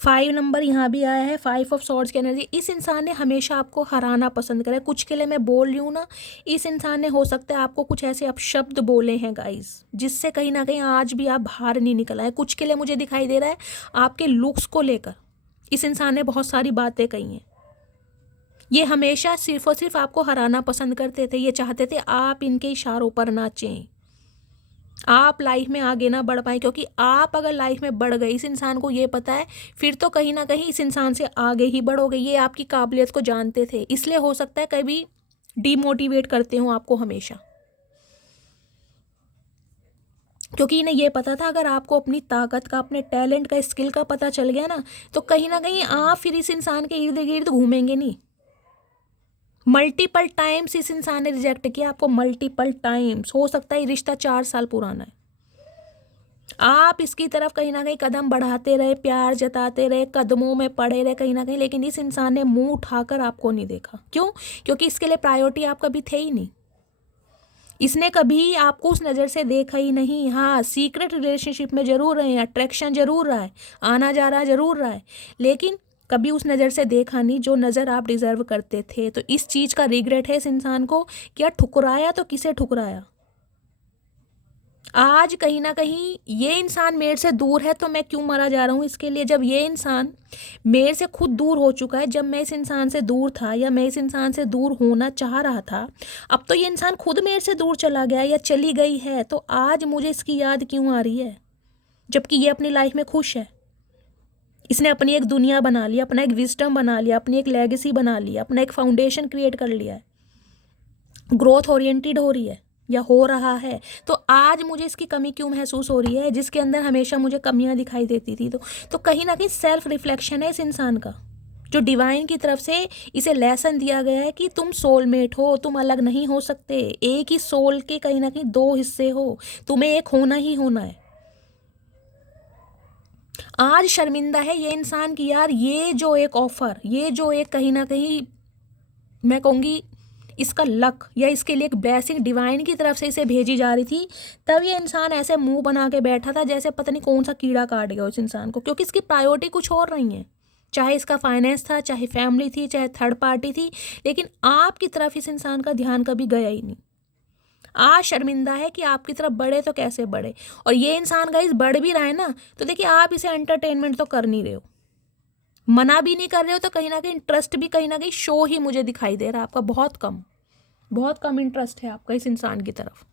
5 नंबर यहाँ भी आया है, 5 ऑफ सॉर्ड्स की एनर्जी। इस इंसान ने हमेशा आपको हराना पसंद करा है। कुछ के लिए मैं बोल रही हूँ ना, इस इंसान ने हो सकता है आपको कुछ ऐसे अपशब्द बोले हैं गाइस, जिससे कहीं ना कहीं आज भी आप बाहर नहीं निकल आए। कुछ के लिए मुझे दिखाई दे रहा है आपके लुक्स को लेकर इस इंसान ने बहुत सारी बातें कही हैं। ये हमेशा सिर्फ और सिर्फ आपको हराना पसंद करते थे। ये चाहते थे आप इनके इशारों पर नाचें, आप लाइफ में आगे ना बढ़ पाए, क्योंकि आप अगर लाइफ में बढ़ गए, इस इंसान को ये पता है, फिर तो कहीं ना कहीं इस इंसान से आगे ही बढ़ोगे। ये आपकी काबिलियत को जानते थे, इसलिए हो सकता है कभी डीमोटिवेट करते हो आपको हमेशा, क्योंकि इन्हें ये पता था अगर आपको अपनी ताकत का, अपने टैलेंट का, स्किल का पता चल गया ना, तो कहीं ना कहीं आप फिर इस इंसान के इर्द गिर्द घूमेंगे नहीं। मल्टीपल टाइम्स इस इंसान ने रिजेक्ट किया आपको, मल्टीपल टाइम्स। हो सकता है ये रिश्ता 4 साल पुराना है। आप इसकी तरफ कहीं ना कहीं कदम बढ़ाते रहे, प्यार जताते रहे, कदमों में पड़े रहे कहीं ना कहीं, लेकिन इस इंसान ने मुंह उठाकर आपको नहीं देखा। क्यों? क्योंकि इसके लिए प्रायोरिटी आप कभी थे ही नहीं। इसने कभी आपको उस नज़र से देखा ही नहीं। हाँ, सीक्रेट रिलेशनशिप में जरूर रहे, अट्रैक्शन जरूर रहा है, आना जा रहा जरूर रहा है, लेकिन कभी उस नज़र से देखा नहीं जो नज़र आप डिज़र्व करते थे। तो इस चीज़ का रिग्रेट है इस इंसान को, क्या ठुकराया तो किसे ठुकराया। आज कहीं ना कहीं ये इंसान मेरे से दूर है तो मैं क्यों मरा जा रहा हूँ इसके लिए, जब ये इंसान मेरे से खुद दूर हो चुका है। जब मैं इस इंसान से दूर था या मैं इस इंसान से दूर होना चाह रहा था, अब तो ये इंसान खुद मेरे से दूर चला गया या चली गई है, तो आज मुझे इसकी याद क्यों आ रही है, जबकि ये अपनी लाइफ में खुश है। इसने अपनी एक दुनिया बना लिया, अपना एक विजडम बना लिया, अपनी एक लेगेसी बना लिया, अपना एक फाउंडेशन क्रिएट कर लिया है, ग्रोथ ओरिएंटेड हो रही है या हो रहा है। तो आज मुझे इसकी कमी क्यों महसूस हो रही है, जिसके अंदर हमेशा मुझे कमियां दिखाई देती थी। तो कहीं ना कहीं सेल्फ रिफ्लेक्शन है इस इंसान का, जो डिवाइन की तरफ से इसे लेसन दिया गया है कि तुम सोलमेट हो, तुम अलग नहीं हो सकते। एक ही सोल के कहीं ना कहीं 2 हिस्से हो, तुम्हें एक होना ही होना है। आज शर्मिंदा है ये इंसान की यार, ये जो एक ऑफर, ये जो एक कहीं ना कहीं मैं कहूँगी इसका लक या इसके लिए एक ब्लेसिंग डिवाइन की तरफ से इसे भेजी जा रही थी, तब ये इंसान ऐसे मुंह बना के बैठा था जैसे पता नहीं कौन सा कीड़ा काट गया उस इंसान को, क्योंकि इसकी प्रायोरिटी कुछ और नहीं है। चाहे इसका फाइनेंस था, चाहे फैमिली थी, चाहे थर्ड पार्टी थी, लेकिन आपकी तरफ इस इंसान का ध्यान कभी गया ही नहीं। आज शर्मिंदा है कि आपकी तरफ बढ़े तो कैसे बढ़े। और ये इंसान गाइस बढ़ भी रहा है ना, तो देखिए आप इसे एंटरटेनमेंट तो कर नहीं रहे हो, मना भी नहीं कर रहे हो, तो कहीं ना कहीं इंटरेस्ट भी कहीं ना कहीं शो ही मुझे दिखाई दे रहा है आपका। बहुत कम इंटरेस्ट है आपका इस इंसान की तरफ।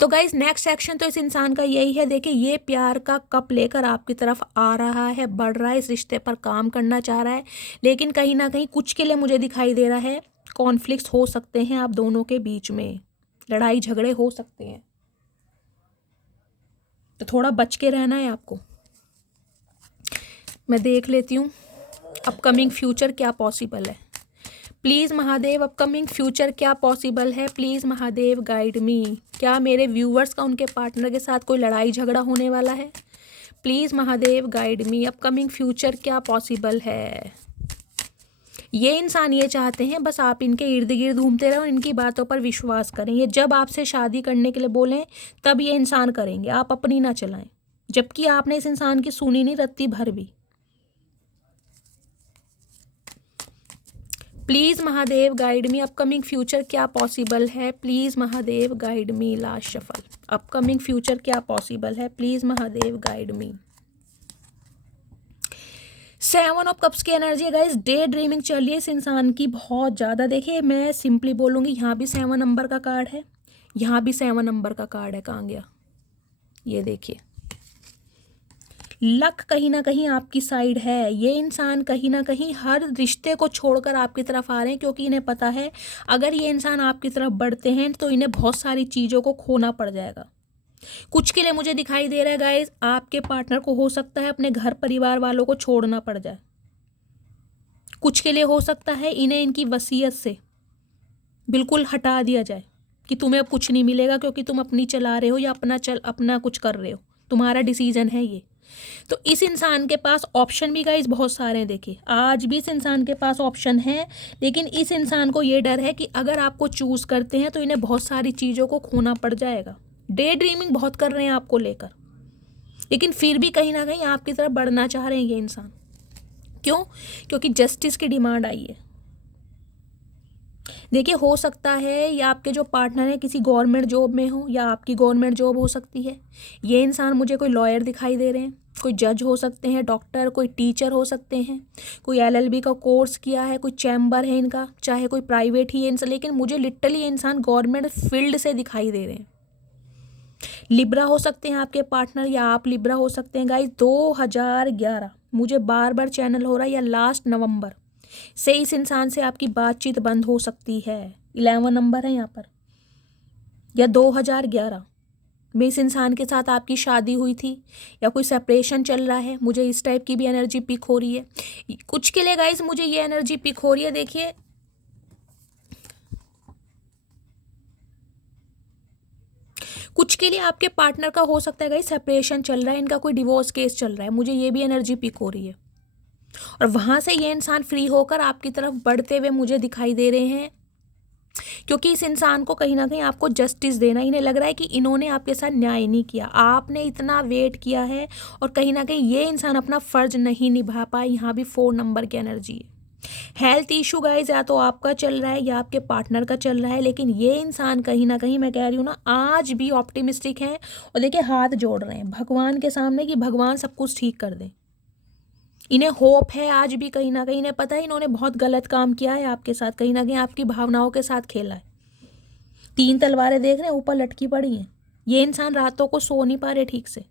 तो गाइस नेक्स्ट सेक्शन तो इस इंसान का यही है। देखिए ये प्यार का कप लेकर आपकी तरफ आ रहा है, बढ़ रहा है, इस रिश्ते पर काम करना चाह रहा है, लेकिन कहीं ना कहीं कुछ के लिए मुझे दिखाई दे रहा है कॉन्फ्लिक्ट्स हो सकते हैं आप दोनों के बीच में, लड़ाई झगड़े हो सकते हैं, तो थोड़ा बच के रहना है आपको। मैं देख लेती हूँ अपकमिंग फ्यूचर क्या पॉसिबल है। प्लीज़ महादेव, अपकमिंग फ्यूचर क्या पॉसिबल है, प्लीज़ महादेव गाइड मी। क्या मेरे व्यूवर्स का उनके पार्टनर के साथ कोई लड़ाई झगड़ा होने वाला है? Please Mahadev guide me, upcoming future क्या पॉसिबल है। ये इंसान ये चाहते हैं बस आप इनके इर्द गिर्द घूमते रहो, इनकी बातों पर विश्वास करें। ये जब आपसे शादी करने के लिए बोलें तब ये इंसान करेंगे, आप अपनी ना चलाएं, जबकि आपने इस इंसान की सुनी नहीं रत्ती भर भी। Please Mahadev guide me, upcoming future क्या पॉसिबल है, please Mahadev guide me. Last shuffle, upcoming future क्या पॉसिबल है, please Mahadev guide me. 7 of cups की एनर्जी है गाइस, डे ड्रीमिंग चल रही है इस इंसान की बहुत ज़्यादा। देखिए मैं सिंपली बोलूँगी, यहाँ भी 7 नंबर का कार्ड है, यहाँ भी 7 नंबर का कार्ड है। कहाँ गया ये? देखिए लक कहीं ना कहीं आपकी साइड है। ये इंसान कहीं ना कहीं हर रिश्ते को छोड़कर आपकी तरफ आ रहे हैं, क्योंकि इन्हें पता है अगर ये इंसान आपकी तरफ बढ़ते हैं तो इन्हें बहुत सारी चीज़ों को खोना पड़ जाएगा। कुछ के लिए मुझे दिखाई दे रहा है गाइस, आपके पार्टनर को हो सकता है अपने घर परिवार वालों को छोड़ना पड़ जाए। कुछ के लिए हो सकता है इन्हें इनकी वसीयत से बिल्कुल हटा दिया जाए कि तुम्हें अब कुछ नहीं मिलेगा, क्योंकि तुम अपनी चला रहे हो या अपना कुछ कर रहे हो, तुम्हारा डिसीजन है ये। तो इस इंसान के पास ऑप्शन भी गाइस बहुत सारे हैं। देखिए आज भी इस इंसान के पास ऑप्शन है, लेकिन इस इंसान को ये डर है कि अगर आपको चूज़ करते हैं तो इन्हें बहुत सारी चीज़ों को खोना पड़ जाएगा। डे ड्रीमिंग बहुत कर रहे हैं आपको लेकर, लेकिन फिर भी कहीं ना कहीं आपकी तरफ बढ़ना चाह रहे हैं ये इंसान। क्यों? क्योंकि जस्टिस की डिमांड आई है। देखिए हो सकता है या आपके जो पार्टनर है किसी गवर्नमेंट जॉब में हो, या आपकी गवर्नमेंट जॉब हो सकती है। ये इंसान मुझे कोई लॉयर दिखाई दे रहे हैं, कोई जज हो सकते हैं, डॉक्टर, कोई टीचर हो सकते हैं, कोई एलएलबी का कोर्स किया है, कोई चैम्बर है इनका, चाहे कोई प्राइवेट ही है इनसे, लेकिन मुझे लिटरली ये इंसान गवर्नमेंट फील्ड से दिखाई दे रहे हैं। लिब्रा हो सकते हैं आपके पार्टनर, या आप लिब्रा हो सकते हैं गाइस। 2011 मुझे बार बार चैनल हो रहा है, या लास्ट नवंबर से इस इंसान से आपकी बातचीत बंद हो सकती है। 11 नंबर है यहाँ पर, या 2011 में इस इंसान के साथ आपकी शादी हुई थी, या कोई सेपरेशन चल रहा है। मुझे इस टाइप की भी एनर्जी पिक हो रही है। कुछ के लिए गाइस मुझे ये एनर्जी पिक हो रही है। देखिए कुछ के लिए आपके पार्टनर का हो सकता है गाइस सेपरेशन चल रहा है, इनका कोई डिवोर्स केस चल रहा है, मुझे ये भी एनर्जी पिक हो रही है। और वहाँ से ये इंसान फ्री होकर आपकी तरफ बढ़ते हुए मुझे दिखाई दे रहे हैं, क्योंकि इस इंसान को कहीं ना कहीं आपको जस्टिस देना। इन्हें लग रहा है कि इन्होंने आपके साथ न्याय नहीं किया, आपने इतना वेट किया है, और कहीं ना कहीं ये इंसान अपना फ़र्ज नहीं निभा पाए। यहाँ भी 4 नंबर की एनर्जी है। हेल्थ इशू गाइज या तो आपका चल रहा है या आपके पार्टनर का चल रहा है, लेकिन ये इंसान कहीं ना कहीं, मैं कह रही हूँ ना, आज भी ऑप्टिमिस्टिक है। और देखिए हाथ जोड़ रहे हैं भगवान के सामने कि भगवान सब कुछ ठीक कर दें। इन्हें होप है आज भी कहीं ना कहीं। इन्हें पता है इन्होंने बहुत गलत काम किया है आपके साथ, कहीं ना कहीं आपकी भावनाओं के साथ खेला है। 3 तलवारें देख रहे हैं ऊपर लटकी पड़ी हैं। ये इंसान रातों को सो नहीं पा रहे ठीक से।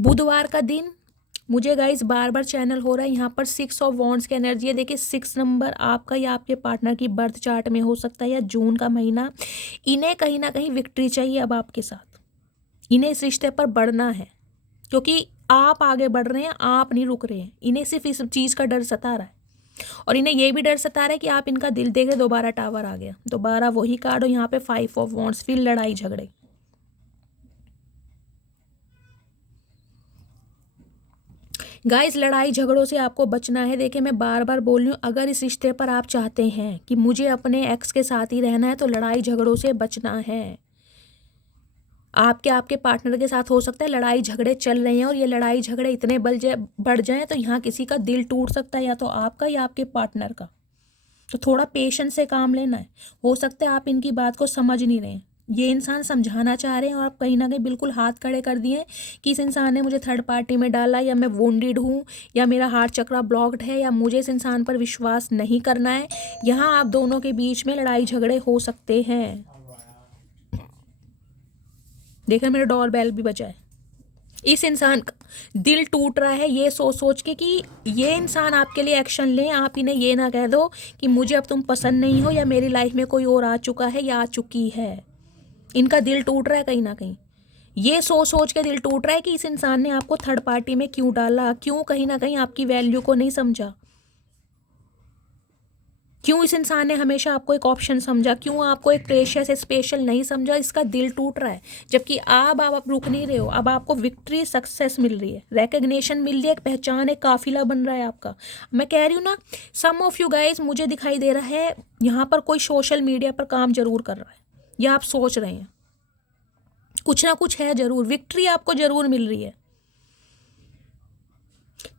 बुधवार का दिन मुझे गाइस बार बार चैनल हो रहा है, यहाँ पर 6 ऑफ वॉन्ड्स की एनर्जी है। देखिए 6 नंबर आपका या आपके पार्टनर की बर्थ चार्ट में हो सकता है, या जून का महीना। इन्हें कहीं ना कहीं विक्ट्री चाहिए अब आपके साथ। इन्हें इस रिश्ते पर बढ़ना है, क्योंकि आप आगे बढ़ रहे हैं, आप नहीं रुक रहे हैं। इन्हें सिर्फ इस चीज़ का डर सता रहा है, और इन्हें ये भी डर सता रहा है कि आप इनका दिल देके दोबारा टावर आ गया, दोबारा वही कार्ड हो। यहाँ पे 5 ऑफ वॉन्ड्स, फिर लड़ाई झगड़े। गाइस लड़ाई झगड़ों से आपको बचना है। देखिए मैं बार बार बोल रही हूँ, अगर इस रिश्ते पर आप चाहते हैं कि मुझे अपने एक्स के साथ ही रहना है, तो लड़ाई झगड़ों से बचना है। आपके पार्टनर के साथ हो सकता है लड़ाई झगड़े चल रहे हैं, और ये लड़ाई झगड़े इतने बढ़ जाएं तो यहाँ किसी का दिल टूट सकता है, या तो आपका या आपके पार्टनर का। तो थोड़ा पेशेंस से काम लेना है। हो सकता है आप इनकी बात को समझ नहीं रहे हैं, ये इंसान समझाना चाह रहे हैं, और आप कहीं ना कहीं बिल्कुल हाथ खड़े कर दिए कि इस इंसान ने मुझे थर्ड पार्टी में डाला, या मैं वोंडेड हूँ, या मेरा हार्ट चक्रा ब्लॉक्ड है, या मुझे इस इंसान पर विश्वास नहीं करना है। यहाँ आप दोनों के बीच में लड़ाई झगड़े हो सकते हैं। देखिए मेरा डोरबेल भी बजा है। इस इंसान का दिल टूट रहा है ये सोच सोच के कि ये इंसान आपके लिए एक्शन लें। आप इन्हें ये ना कह दो कि मुझे अब तुम पसंद नहीं हो, या मेरी लाइफ में कोई और आ चुका है या आ चुकी है। इनका दिल टूट रहा है कहीं ना कहीं। ये सोच सोच के दिल टूट रहा है कि इस इंसान ने आपको थर्ड पार्टी में क्यों डाला, क्यों कहीं ना कहीं आपकी वैल्यू को नहीं समझा, क्यों इस इंसान ने हमेशा आपको एक ऑप्शन समझा, क्यों आपको एक प्रेशियस स्पेशल नहीं समझा। इसका दिल टूट रहा है। जबकि अब आप रुक नहीं रहे हो, अब आपको विक्ट्री सक्सेस मिल रही है, रिकग्निशन मिल रही है, एक पहचान, एक काफिला बन रहा है आपका। मैं कह रही हूँ ना, सम ऑफ यू गाइज, मुझे दिखाई दे रहा है यहाँ पर कोई सोशल मीडिया पर काम जरूर कर रहा है, या आप सोच रहे हैं कुछ ना कुछ है जरूर, विक्ट्री आपको जरूर मिल रही है।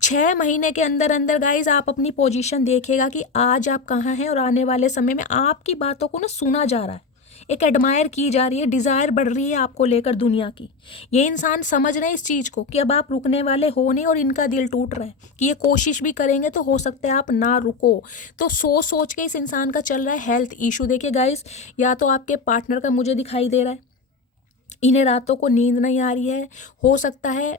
6 महीने के अंदर अंदर गाइज आप अपनी पोजीशन देखेगा कि आज आप कहाँ हैं, और आने वाले समय में आपकी बातों को ना सुना जा रहा है, एक एडमायर की जा रही है, डिज़ायर बढ़ रही है आपको लेकर दुनिया की। ये इंसान समझ रहे हैं इस चीज़ को कि अब आप रुकने वाले हो नहीं, और इनका दिल टूट रहा है कि ये कोशिश भी करेंगे तो हो सकता है आप ना रुको। तो सोच सोच के इस इंसान का चल रहा है हेल्थ इशू। देखिए गाइज, या तो आपके पार्टनर का मुझे दिखाई दे रहा है, इन्हें रातों को नींद नहीं आ रही है, हो सकता है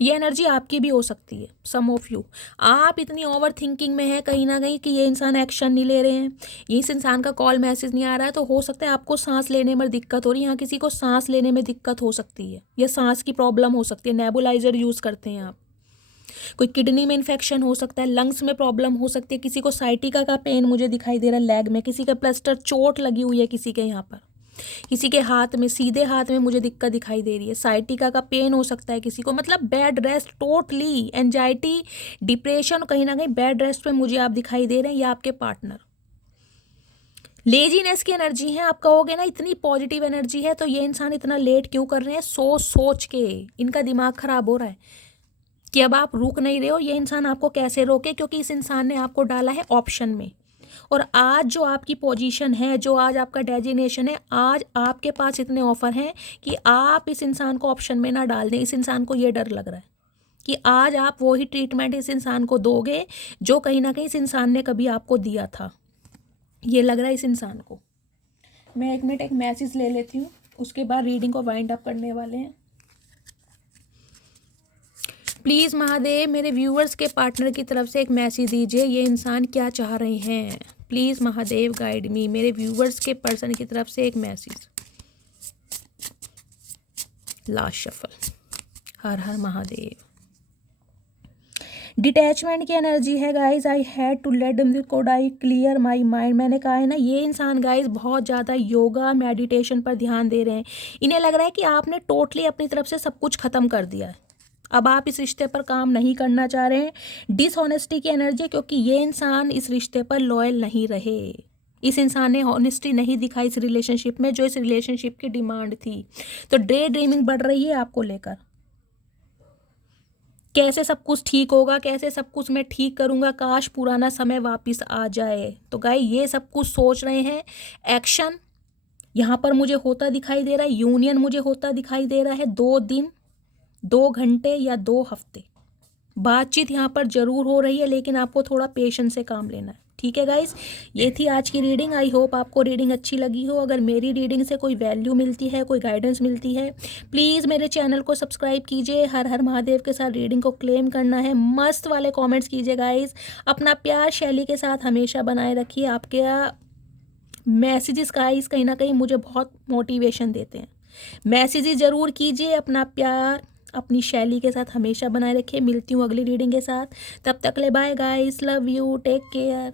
ये एनर्जी आपकी भी हो सकती है। सम ऑफ यू, आप इतनी ओवर थिंकिंग में है कहीं ना कहीं कि ये इंसान एक्शन नहीं ले रहे हैं, ये इस इंसान का कॉल मैसेज नहीं आ रहा है, तो हो सकता है आपको सांस लेने में दिक्कत हो रही है, यहाँ किसी को सांस लेने में दिक्कत हो सकती है, या सांस की प्रॉब्लम हो सकती है, नेबुलाइजर यूज़ करते हैं आप, कोई किडनी में इन्फेक्शन हो सकता है, लंग्स में प्रॉब्लम हो सकती है, किसी को साइटिका का पेन मुझे दिखाई दे रहा है लेग में, किसी का प्लास्टर चोट लगी हुई है किसी के यहाँ पर, किसी के हाथ में, सीधे हाथ में मुझे दिक्कत दिखाई दे रही है, साइटिका का पेन हो सकता है किसी को, मतलब bed rest, totally anxiety, depression, कहीं ना कहीं बेड रेस्ट पे मुझे आप दिखाई दे रहे हैं, या आपके पार्टनर। लेजीनेस की एनर्जी है, आप कहोगे ना इतनी पॉजिटिव एनर्जी है, तो ये इंसान इतना लेट क्यों कर रहे हैं, सोच सोच के इनका दिमाग खराब हो रहा है कि अब आप रुक नहीं रहे हो। ये इंसान आपको कैसे रोके, क्योंकि इस इंसान ने आपको डाला है ऑप्शन में, और आज जो आपकी पोजीशन है, जो आज आपका डेजिग्नेशन है, आज आपके पास इतने ऑफर हैं कि आप इस इंसान को ऑप्शन में ना डाल दें। इस इंसान को ये डर लग रहा है कि आज आप वही ट्रीटमेंट इस इंसान को दोगे जो कहीं ना कहीं इस इंसान ने कभी आपको दिया था, ये लग रहा है इस इंसान को। मैं 1 मिनट एक मैसेज ले लेती हूँ, उसके बाद रीडिंग को वाइंड अप करने वाले हैं। प्लीज़ महादेव, मेरे व्यूअर्स के पार्टनर की तरफ से एक मैसेज दीजिए, ये इंसान क्या चाह रहे हैं। प्लीज़ महादेव गाइड मी, मेरे व्यूअर्स के पर्सन की तरफ से एक मैसेज। Last shuffle. हर हर महादेव। डिटैचमेंट की एनर्जी है guys, I had to let go I clear my mind. मैंने कहा है ना, ये इंसान गाइज बहुत ज़्यादा योगा मेडिटेशन पर ध्यान दे रहे हैं। इन्हें लग रहा है कि आपने टोटली अपनी तरफ से सब कुछ ख़त्म कर दिया है, अब आप इस रिश्ते पर काम नहीं करना चाह रहे हैं। डिसऑनेस्टी की एनर्जी, क्योंकि ये इंसान इस रिश्ते पर लॉयल नहीं रहे, इस इंसान ने ऑनेस्टी नहीं दिखाई इस रिलेशनशिप में, जो इस रिलेशनशिप की डिमांड थी। तो डे ड्रीमिंग बढ़ रही है आपको लेकर, कैसे सब कुछ ठीक होगा, कैसे सब कुछ मैं ठीक करूँगा, काश पुराना समय वापस आ जाए। तो गाय ये सब कुछ सोच रहे हैं। एक्शन यहाँ पर मुझे होता दिखाई दे रहा है, यूनियन मुझे होता दिखाई दे रहा है। 2 दिन, 2 घंटे या 2 हफ्ते बातचीत यहाँ पर जरूर हो रही है, लेकिन आपको थोड़ा पेशेंस से काम लेना है। ठीक है गाइस, ये थी आज की रीडिंग। आई होप आपको रीडिंग अच्छी लगी हो। अगर मेरी रीडिंग से कोई वैल्यू मिलती है, कोई गाइडेंस मिलती है, प्लीज़ मेरे चैनल को सब्सक्राइब कीजिए। हर हर महादेव के साथ रीडिंग को क्लेम करना है। मस्त वाले कमेंट्स कीजिए गाइस। अपना प्यार शैली के साथ हमेशा बनाए रखिए। आपके मैसेजेस गाइस कहीं ना कहीं मुझे बहुत मोटिवेशन देते हैं। मैसेजेस ज़रूर कीजिए। अपना प्यार अपनी शैली के साथ हमेशा बनाए रखिए। मिलती हूँ अगली रीडिंग के साथ, तब तक ले bye guys, love you, take care.